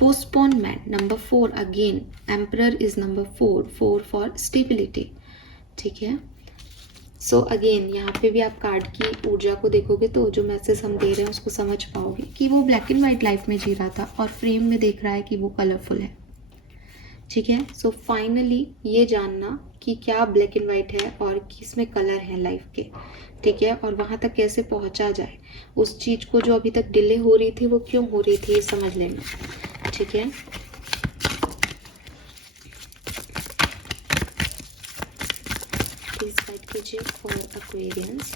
Postponement number 4, again emperor is number 4 for stability, ठीक है। सो अगेन यहाँ पे भी आप कार्ड की ऊर्जा को देखोगे तो जो मैसेज हम दे रहे हैं उसको समझ पाओगे कि वो ब्लैक एंड वाइट लाइफ में जी रहा था और फ्रेम में देख रहा है कि वो कलरफुल है, ठीक है। सो फाइनली ये जानना कि क्या ब्लैक एंड वाइट है और किसमें कलर है लाइफ के, ठीक है, और वहाँ तक कैसे पहुँचा जाए, उस चीज़ को जो अभी तक डिले हो रही थी वो क्यों हो रही थी ये समझ लेना, ठीक है। For Aquarians,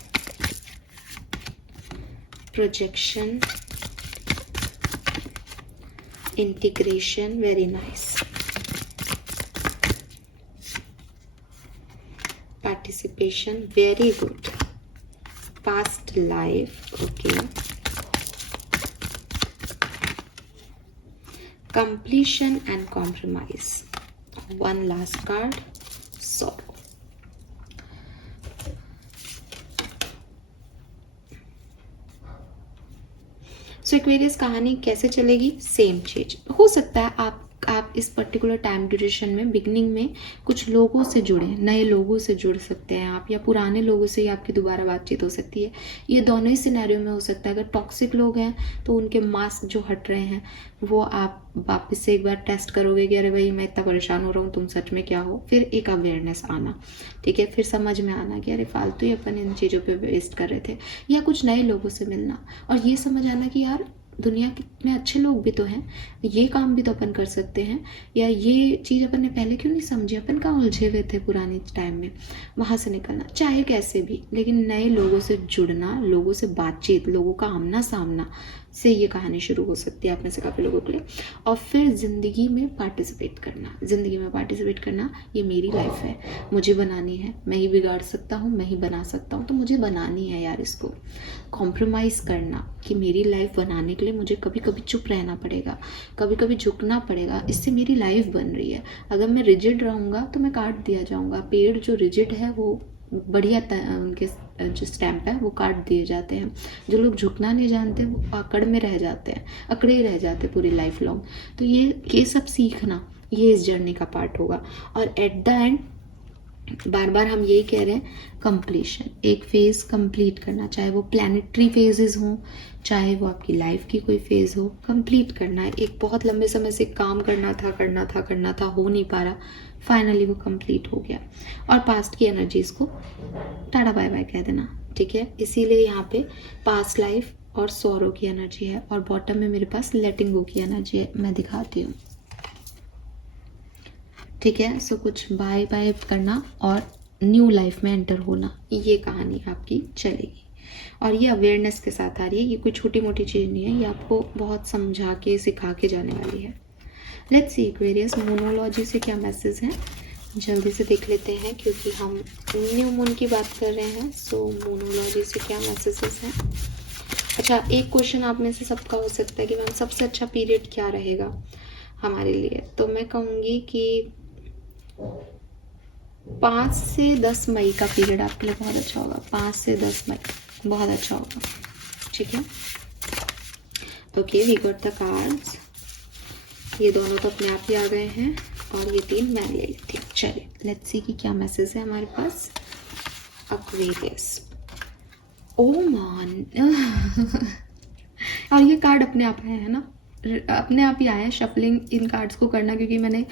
projection, integration, very nice, participation, very good, past life, okay, completion and compromise, one last card, sorrow। So Aquarius कहानी कैसे चलेगी, सेम चीज हो सकता है आप इस पर्टिकुलर टाइम ड्यूरेशन में बिगनिंग में कुछ लोगों से जुड़े, नए लोगों से जुड़ सकते हैं आप, या पुराने लोगों से ही आपकी दोबारा बातचीत हो सकती है। ये दोनों ही सिनेरियो में हो सकता है। अगर टॉक्सिक लोग हैं तो उनके मास्क जो हट रहे हैं वो आप वापस से एक बार टेस्ट करोगे कि अरे भाई मैं इतना परेशान हो रहा हूँ, तुम सच में क्या हो। फिर एक अवेयरनेस आना, ठीक है, फिर समझ में आना कि अरे फालतू ही अपन इन चीज़ों पे वेस्ट कर रहे थे, या कुछ नए लोगों से मिलना और ये समझ आना कि यार दुनिया में अच्छे लोग भी तो हैं, ये काम भी तो अपन कर सकते हैं, या ये चीज़ अपन ने पहले क्यों नहीं समझी, अपन कहाँ उलझे हुए थे पुराने टाइम में, वहाँ से निकलना, चाहे कैसे भी, लेकिन नए लोगों से जुड़ना, लोगों से बातचीत, लोगों का आमना सामना से ये कहानी शुरू हो सकती है आप में से काफ़ी लोगों के लिए। और फिर ज़िंदगी में पार्टिसिपेट करना, ज़िंदगी में पार्टिसिपेट करना, ये मेरी लाइफ है, मुझे बनानी है, मैं ही बिगाड़ सकता हूँ, मैं ही बना सकता हूँ, तो मुझे बनानी है यार इसको। कॉम्प्रोमाइज़ करना कि मेरी लाइफ बनाने के लिए मुझे कभी कभी चुप रहना पड़ेगा, कभी कभी झुकना पड़ेगा, इससे मेरी लाइफ बन रही है। अगर मैं रिजिड रहूँगा तो मैं काट दिया जाऊँगा। पेड़ जो रिजिड है वो बढ़िया उनके जो स्टैम्प है वो काट दिए जाते हैं, जो लोग झुकना नहीं जानते वो अकड़ में रह जाते हैं, अकड़े रह जाते पूरी लाइफ लॉन्ग। तो ये सब सीखना ये इस जर्नी का पार्ट होगा। और एट द एंड बार बार हम यही कह रहे हैं, कंप्लीशन, एक फेज कंप्लीट करना, चाहे वो प्लानिटरी फेजेस हों, चाहे वो आपकी लाइफ की कोई फेज हो, कंप्लीट करना है। एक बहुत लंबे समय से काम करना था, हो नहीं पा रहा, फाइनली वो कंप्लीट हो गया। और पास्ट की एनर्जीज को टाटा बाय बाय कह देना, ठीक है। इसीलिए यहाँ पे पास्ट लाइफ और सॉरो की एनर्जी है, और बॉटम में मेरे पास लेटिंग गो की एनर्जी है, मैं दिखाती हूँ, ठीक है। सो कुछ बाय बाय करना और न्यू लाइफ में एंटर होना, ये कहानी आपकी चलेगी। और ये अवेयरनेस के साथ आ रही है, ये कोई छोटी मोटी चीज़ नहीं है, ये आपको बहुत समझा के सिखा के जाने वाली है। लेट्स सी एक्वेरियस, मोनोलॉजी से क्या मैसेज हैं, जल्दी से देख लेते हैं, क्योंकि हम न्यू मून की बात कर रहे हैं। सो मोनोलॉजी से क्या मैसेजेस हैं। अच्छा, एक क्वेश्चन आप में से सबका हो सकता है कि मैम सबसे अच्छा पीरियड क्या रहेगा हमारे लिए, तो मैं कहूँगी कि 5 से 10 मई का पीरियड आपके लिए बहुत अच्छा होगा। 5 से 10 मई बहुत अच्छा होगा, ठीक है। Okay, we got the cards, ये दोनों तो अपने आप ही आ गए हैं, और ये 3 मैं ले लेती हूँ। चलिए लेट्स सी कि क्या मैसेज है हमारे पास। एक्वेरियस, ओ मान और ये कार्ड अपने आप आया है ना, अपने आप ही आया है। शफलिंग इन कार्ड्स को करना, क्योंकि मैंने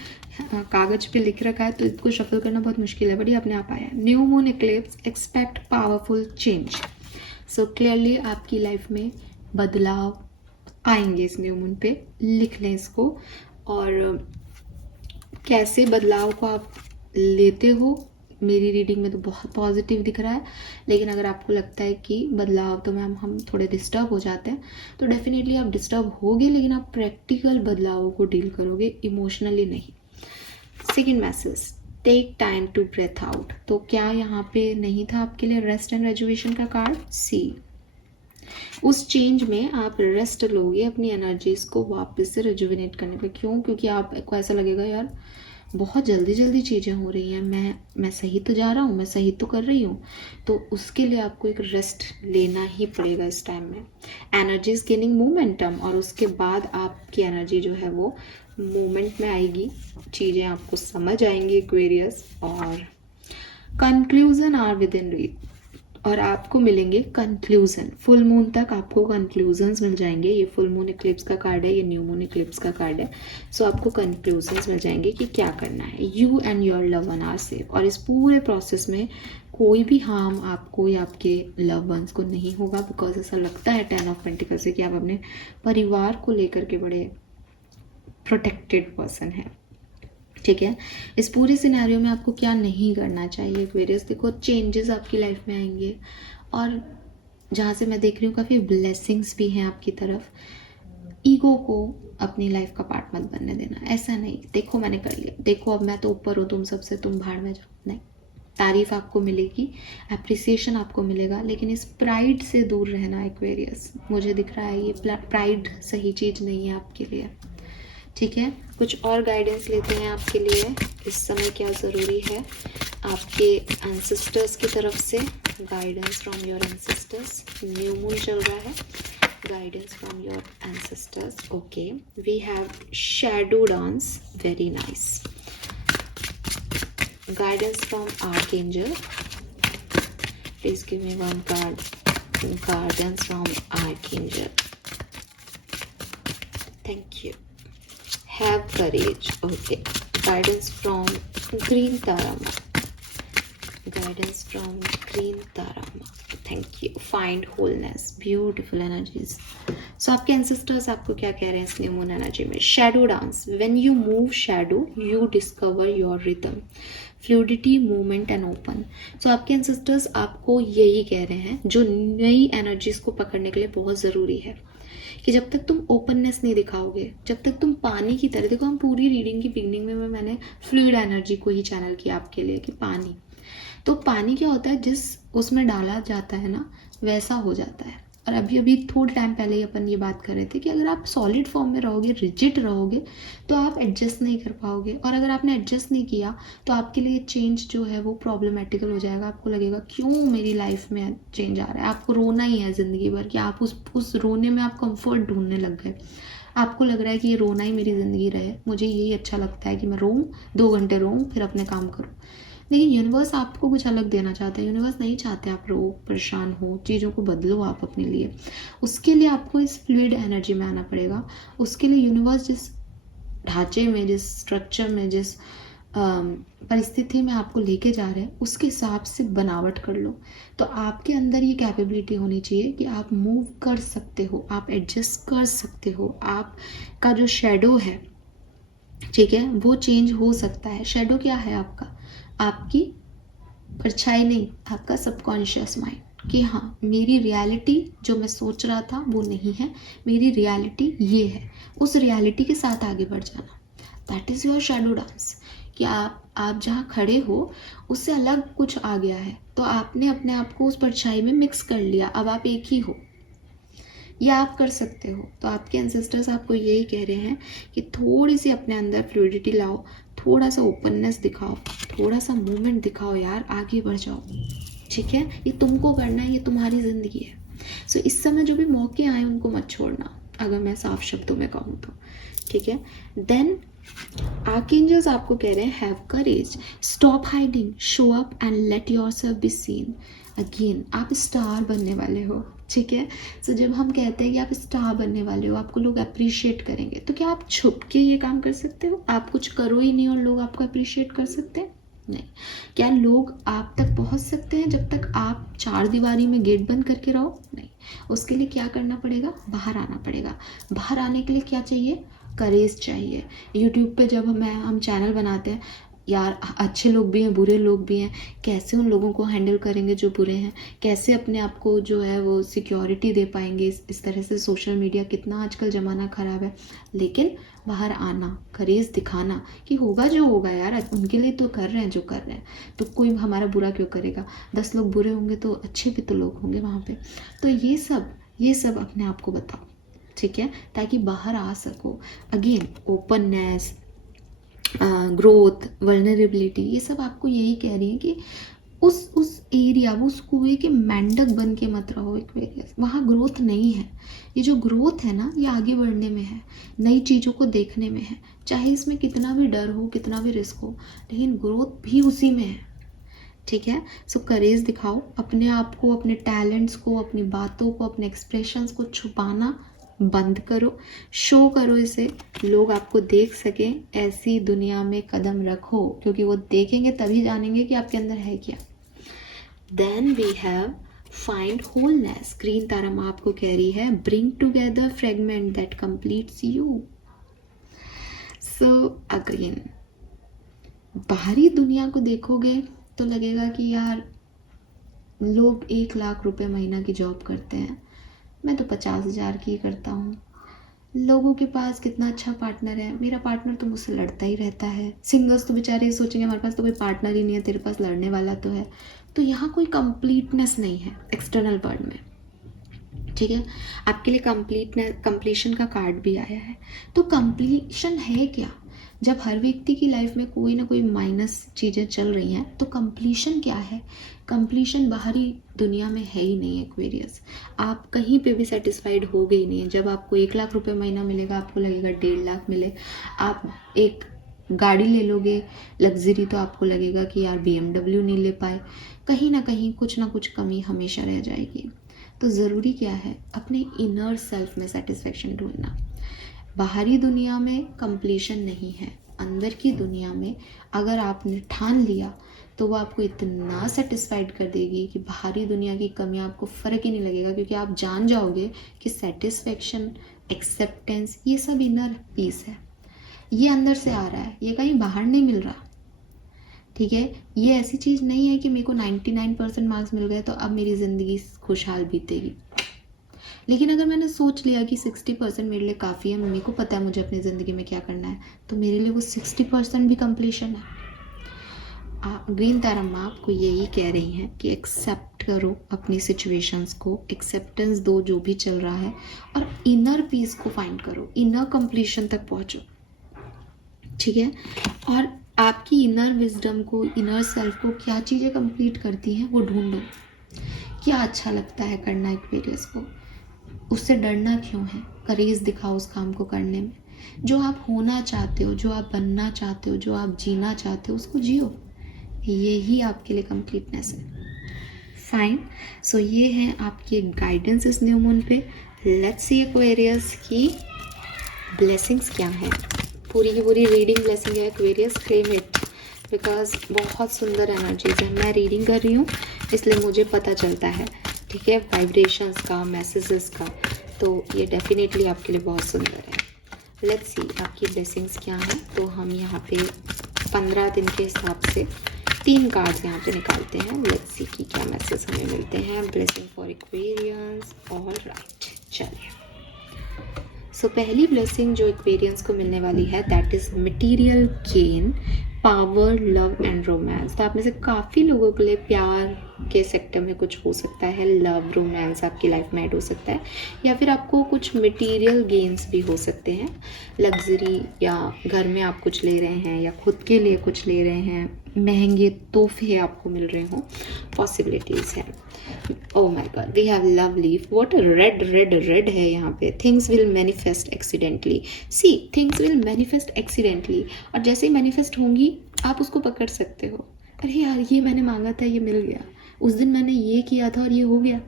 कागज पे लिख रखा है तो इसको शफल करना बहुत मुश्किल है, बट ये अपने आप आया है। New moon Eclipse, expect powerful change. So clearly आपकी लाइफ में बदलाव आएंगे इस न्यू मून पे, लिख लें इसको। और कैसे बदलाव को आप लेते हो, मेरी रीडिंग में तो बहुत पॉजिटिव दिख रहा है, लेकिन अगर आपको लगता है कि बदलाव तो मैम हम थोड़े डिस्टर्ब हो जाते हैं, तो डेफिनेटली आप डिस्टर्ब होगे, लेकिन आप प्रैक्टिकल बदलावों को डील करोगे, इमोशनली नहीं। Second message, take time to breathe out. तो क्या यहाँ पे नहीं था आपके लिए रेस्ट एंड रेजुवेशन का कार्ड? सी, उस चेंज में आप रेस्ट लोगे, अपनी एनर्जीज को वापस से रिजुविनेट करने पे। क्यों? क्योंकि आपको ऐसा लगेगा यार बहुत जल्दी जल्दी चीज़ें हो रही हैं, मैं सही तो जा रहा हूँ, मैं सही तो कर रही हूँ, तो उसके लिए आपको एक रेस्ट लेना ही पड़ेगा इस टाइम में। एनर्जी इज गेनिंग मोमेंटम, और उसके बाद आपकी एनर्जी जो है वो मोमेंट में आएगी, चीज़ें आपको समझ आएंगी एक्वेरियस, और conclusion are within reach, और आपको मिलेंगे कंक्लूजन। फुल मून तक आपको कंक्लूजन्स मिल जाएंगे। ये फुल मून इक्लिप्स का कार्ड है, ये न्यू मून इक्लिप्स का कार्ड है। सो आपको कंक्लूजन्स मिल जाएंगे कि क्या करना है। You and your love one are safe, और इस पूरे प्रोसेस में कोई भी हार्म आपको या आपके लव वंस को नहीं होगा, बिकॉज ऐसा लगता है 10 ऑफ पेंटिकल से कि आप अपने परिवार को लेकर के बड़े प्रोटेक्टेड पर्सन हैं, ठीक है। इस पूरे सिनेरियो में आपको क्या नहीं करना चाहिए एक्वेरियस, देखो चेंजेस आपकी लाइफ में आएंगे, और जहाँ से मैं देख रही हूँ काफ़ी ब्लेसिंग्स भी हैं आपकी तरफ। ईगो को अपनी लाइफ का पार्ट मत बनने देना, ऐसा नहीं देखो मैंने कर लिया, देखो अब मैं तो ऊपर हूँ तुम सबसे, तुम भाड़ में जाओ, नहीं। तारीफ आपको मिलेगी, अप्रिसिएशन आपको मिलेगा, लेकिन इस प्राइड से दूर रहना एक्वेरियस। मुझे दिख रहा है ये प्राइड सही चीज़ नहीं है आपके लिए, ठीक है। कुछ और गाइडेंस लेते हैं आपके लिए, इस समय क्या ज़रूरी है आपके एंसेस्टर्स की तरफ से। Guidance from your ancestors, new moon चल रहा है, guidance from your ancestors. Okay, we have shadow dance, very nice. Guidance from archangel, please give me one card, guidance from archangel, thank you. Have courage. Okay. Guidance from Green Tarama. Guidance from Green Tarama. Thank you. Find wholeness. Beautiful energies. So आपके ancestors आपको क्या कह रहे हैं इस new moon energy में? Shadow dance. When you move shadow, you discover your rhythm. Fluidity, movement and open. So आपके ancestors आपको यही कह रहे हैं, जो नई एनर्जीज को पकड़ने के लिए बहुत ज़रूरी है, कि जब तक तुम ओपननेस नहीं दिखाओगे, जब तक तुम पानी की तरह, देखो हम पूरी रीडिंग की बिगनिंग में मैंने फ्लूइड एनर्जी को ही चैनल किया आपके लिए, कि पानी, तो पानी क्या होता है, जिस उसमें डाला जाता है ना वैसा हो जाता है। और अभी अभी थोड़े टाइम पहले ही अपन ये बात कर रहे थे कि अगर आप सॉलिड फॉर्म में रहोगे, रिजिड रहोगे, तो आप एडजस्ट नहीं कर पाओगे, और अगर आपने एडजस्ट नहीं किया तो आपके लिए चेंज जो है वो प्रॉब्लमेटिकल हो जाएगा। आपको लगेगा क्यों मेरी लाइफ में चेंज आ रहा है, आपको रोना ही है ज़िंदगी भर, कि आप उस रोने में आप कंफर्ट ढूंढने लग गए। आपको लग रहा है कि ये रोना ही मेरी ज़िंदगी रहे, मुझे यही अच्छा लगता है कि मैं रोऊँ, 2 घंटे रोऊँ, फिर अपने काम करूँ। लेकिन यूनिवर्स आपको कुछ अलग देना चाहता है। यूनिवर्स नहीं चाहते आप रो परेशान हो, चीज़ों को बदलो आप अपने लिए। उसके लिए आपको इस फ्लूइड एनर्जी में आना पड़ेगा। उसके लिए यूनिवर्स जिस ढांचे में, जिस स्ट्रक्चर में, जिस परिस्थिति में आपको लेके जा रहे हैं, उसके हिसाब से बनावट कर लो। तो आपके अंदर ये कैपेबिलिटी होनी चाहिए कि आप मूव कर सकते हो, आप एडजस्ट कर सकते हो। आपका जो शेडो है, ठीक है, वो चेंज हो सकता है। शेडो क्या है आपका? आपकी परछाई नहीं, आपका सबकॉन्शियस माइंड, कि हाँ मेरी रियलिटी जो मैं सोच रहा था वो नहीं है, मेरी रियलिटी ये है। उस रियलिटी के साथ आगे बढ़ जाना, that is your shadow dance. कि आप जहाँ खड़े हो उससे अलग कुछ आ गया है, तो आपने अपने आप को उस परछाई में मिक्स कर लिया, अब आप एक ही हो। ये आप कर सकते हो। तो आपके एंसेस्टर्स आपको यही कह रहे हैं कि थोड़ी सी अपने अंदर फ्लूइडिटी लाओ, थोड़ा सा ओपननेस दिखाओ, थोड़ा सा मूवमेंट दिखाओ यार, आगे बढ़ जाओ। ठीक है, ये तुमको करना है, ये तुम्हारी ज़िंदगी है। सो इस समय जो भी मौके आए उनको मत छोड़ना, अगर मैं साफ शब्दों में कहूँ तो। ठीक है, देन आर्कएंजल्स आपको कह रहे हैं have courage, stop hiding, show up and let yourself be seen. Again आप स्टार बनने वाले हो। ठीक है, सो जब हम कहते हैं कि आप स्टार बनने वाले हो, आपको लोग अप्रिशिएट करेंगे, तो क्या आप छुप के ये काम कर सकते हो? आप कुछ करो ही नहीं और लोग आपको अप्रिशिएट कर सकते हैं? नहीं। क्या लोग आप तक पहुंच सकते हैं जब तक आप चार दीवारी में गेट बंद करके रहो? नहीं। उसके लिए क्या करना पड़ेगा? बाहर आना पड़ेगा। बाहर आने के लिए क्या चाहिए? करेज चाहिए। यूट्यूब पे जब हम चैनल बनाते हैं, यार अच्छे लोग भी हैं, बुरे लोग भी हैं, कैसे उन लोगों को हैंडल करेंगे जो बुरे हैं? कैसे अपने आप को जो है वो सिक्योरिटी दे पाएंगे? इस तरह से सोशल मीडिया, कितना आजकल ज़माना ख़राब है। लेकिन बाहर आना, करेज दिखाना कि होगा जो होगा यार, उनके लिए तो कर रहे हैं जो कर रहे हैं, तो कोई हमारा बुरा क्यों करेगा? 10 लोग बुरे होंगे तो अच्छे भी तो लोग होंगे वहाँ पे। तो ये सब अपने आप को बताओ। ठीक है, ताकि बाहर आ सको। अगेन ओपननेस, ग्रोथ, वल्नरेबिलिटी, ये सब आपको यही कह रही है कि उस एरिया, उस कुएं के मेंढक बन के मत रहो एक्वेरियस। वहाँ ग्रोथ नहीं है। ये जो ग्रोथ है ना, ये आगे बढ़ने में है, नई चीज़ों को देखने में है। चाहे इसमें कितना भी डर हो, कितना भी रिस्क हो, लेकिन ग्रोथ भी उसी में है। ठीक है, सो करेज दिखाओ अपने आप को, अपने टैलेंट्स को, अपनी बातों को, अपने एक्सप्रेशंस को छुपाना बंद करो, शो करो इसे, लोग आपको देख सकें। ऐसी दुनिया में कदम रखो, क्योंकि वो देखेंगे तभी जानेंगे कि आपके अंदर है क्या। Then we have find wholeness. Green Tara माँ आपको कह रही है bring together fragment that completes you. So again बाहरी दुनिया को देखोगे तो लगेगा कि यार लोग 1 लाख रुपए महीना की जॉब करते हैं, मैं तो 50,000 की करता हूँ। लोगों के पास कितना अच्छा पार्टनर है, मेरा पार्टनर तो मुझसे लड़ता ही रहता है। सिंगल्स तो बेचारे सोचेंगे हमारे पास तो कोई पार्टनर ही नहीं है, तेरे पास लड़ने वाला तो है। तो यहाँ कोई कंप्लीटनेस नहीं है एक्सटर्नल वर्ल्ड में। ठीक है, आपके लिए कंप्लीशन का कार्ड भी आया है। तो कंप्लीशन है क्या? जब हर व्यक्ति की लाइफ में कोई ना कोई माइनस चीज़ें चल रही हैं, तो कंप्लीशन क्या है? कंप्लीशन बाहरी दुनिया में है ही नहीं एक्वेरियस। आप कहीं पे भी सेटिस्फाइड हो गई नहीं है। जब आपको 1 लाख रुपए महीना मिलेगा, आपको लगेगा 1.5 लाख मिले। आप एक गाड़ी ले लोगे लग्जरी, तो आपको लगेगा कि यार BMW नहीं ले पाए। कहीं ना कहीं कुछ ना कुछ कमी हमेशा रह जाएगी। तो ज़रूरी क्या है? अपने इनर सेल्फ में सेटिस्फेक्शन ढूंढना। बाहरी दुनिया में कंप्लीशन नहीं है, अंदर की दुनिया में अगर आपने ठान लिया तो वो आपको इतना सेटिस्फाइड कर देगी कि बाहरी दुनिया की कमियां आपको फ़र्क ही नहीं लगेगा, क्योंकि आप जान जाओगे कि सेटिस्फेक्शन, एक्सेप्टेंस, ये सब इनर पीस है। ये अंदर से आ रहा है, ये कहीं बाहर नहीं मिल रहा। ठीक है, ये ऐसी चीज़ नहीं है कि मेरे को 99% मार्क्स मिल गए तो अब मेरी ज़िंदगी खुशहाल बीतेगी। लेकिन अगर मैंने सोच लिया कि 60% मेरे लिए काफ़ी है, मेरे को पता है मुझे अपनी ज़िंदगी में क्या करना है, तो मेरे लिए वो 60% भी कंप्लीशन है। ग्रीन तारा माँ आपको यही कह रही हैं कि एक्सेप्ट करो अपनी सिचुएशंस को, एक्सेप्टेंस दो जो भी चल रहा है, और इनर पीस को फाइंड करो, इनर कंप्लीशन तक पहुँचो। ठीक है, और आपकी इनर विजडम को, इनर सेल्फ को क्या चीज़ें कंप्लीट करती हैं वो ढूंढो। क्या अच्छा लगता है करना एक्वेरियस को, उससे डरना क्यों है? करेज दिखाओ उस काम को करने में। जो आप होना चाहते हो, जो आप बनना चाहते हो, जो आप जीना चाहते हो, उसको जियो। यही आपके लिए कंप्लीटनेस है। फाइन, सो ये है आपके गाइडेंस इस न्यू मून पे। लेट्स सी एक्वेरियस की ब्लेसिंग्स क्या है। पूरी की पूरी रीडिंग ब्लेसिंग है एक्वेरियस, क्लेम इट, बिकॉज बहुत सुंदर एनर्जीज है। मैं रीडिंग कर रही हूँ इसलिए मुझे पता चलता है, ठीक है, वाइब्रेशंस का, मैसेजेस का, तो ये डेफिनेटली आपके लिए बहुत सुंदर है। लेट्स सी आपकी ब्लेसिंग्स क्या हैं। तो हम यहाँ पे 15 दिन के हिसाब से 3 कार्ड्स यहाँ पे निकालते हैं। लेट्स सी कि क्या मैसेज हमें मिलते हैं। Blessing for Aquarians, all right, चलिए। सो पहली ब्लेसिंग जो एक्वेरियंस को मिलने वाली है that is material gain, power, love and romance. तो आप में से काफ़ी लोगों के लिए प्यार के सेक्टर में कुछ हो सकता है, लव रोमांस आपकी लाइफ में ऐड हो सकता है, या फिर आपको कुछ मटेरियल गेन्स भी हो सकते हैं, लग्जरी, या घर में आप कुछ ले रहे हैं या खुद के लिए कुछ ले रहे हैं, महंगे तोहफे आपको मिल रहे हों, पॉसिबिलिटीज़ हैं। Oh my God, we have love leaf. What a red है यहाँ पे. Things will manifest accidentally. See, things will manifest accidentally. और जैसे ही manifest होंगी आप उसको पकड़ सकते हो। अरे यार, ये मैंने मांगा था, ये मिल गया, उस दिन मैंने ये किया था और ये हो गया।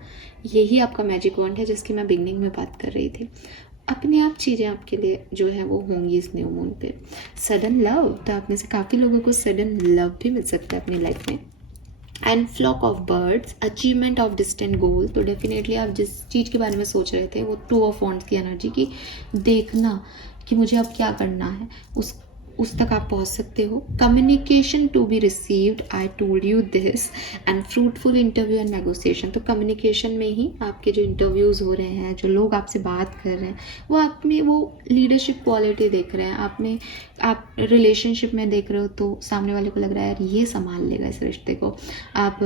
यही आपका मैजिक वॉन्ड है जिसकी मैं बिगनिंग में बात कर रही थी। अपने आप चीज़ें आपके लिए जो है वो होंगी इस न्यू मून पे। सडन लव, तो आप में से काफ़ी लोगों को सडन लव भी मिल सकता है अपनी लाइफ में। And flock of birds, achievement of distant goal. तो डेफिनेटली आप जिस चीज़ के बारे में सोच रहे थे वो 2 ऑफ वॉन्ड्स की एनर्जी की देखना कि मुझे अब क्या करना है, उस तक आप पहुंच सकते हो। Communication to be received, I told you this, and fruitful interview and negotiation. तो कम्युनिकेशन में ही आपके जो इंटरव्यूज़ हो रहे हैं, जो लोग आपसे बात कर रहे हैं, वो आप में वो लीडरशिप क्वालिटी देख रहे हैं, आप में, आप रिलेशनशिप में देख रहे हो तो सामने वाले को लग रहा है यार ये संभाल लेगा इस रिश्ते को। आप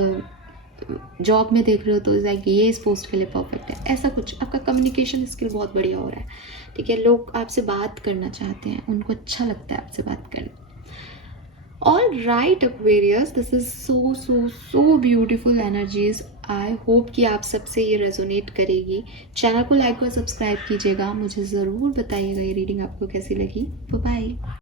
जॉब में देख रहे हो तो लाइक ये इस पोस्ट के लिए परफेक्ट है। ऐसा कुछ आपका कम्युनिकेशन स्किल बहुत बढ़िया हो रहा है, ठीक है। लोग आपसे बात करना चाहते हैं, उनको अच्छा लगता है आपसे बात करना। All right Aquarius, this is so so so beautiful energies. I hope कि आप सबसे ये रेजोनेट करेगी। चैनल को लाइक और सब्सक्राइब कीजिएगा। मुझे ज़रूर बताइएगा ये रीडिंग आपको कैसी लगी। बाय।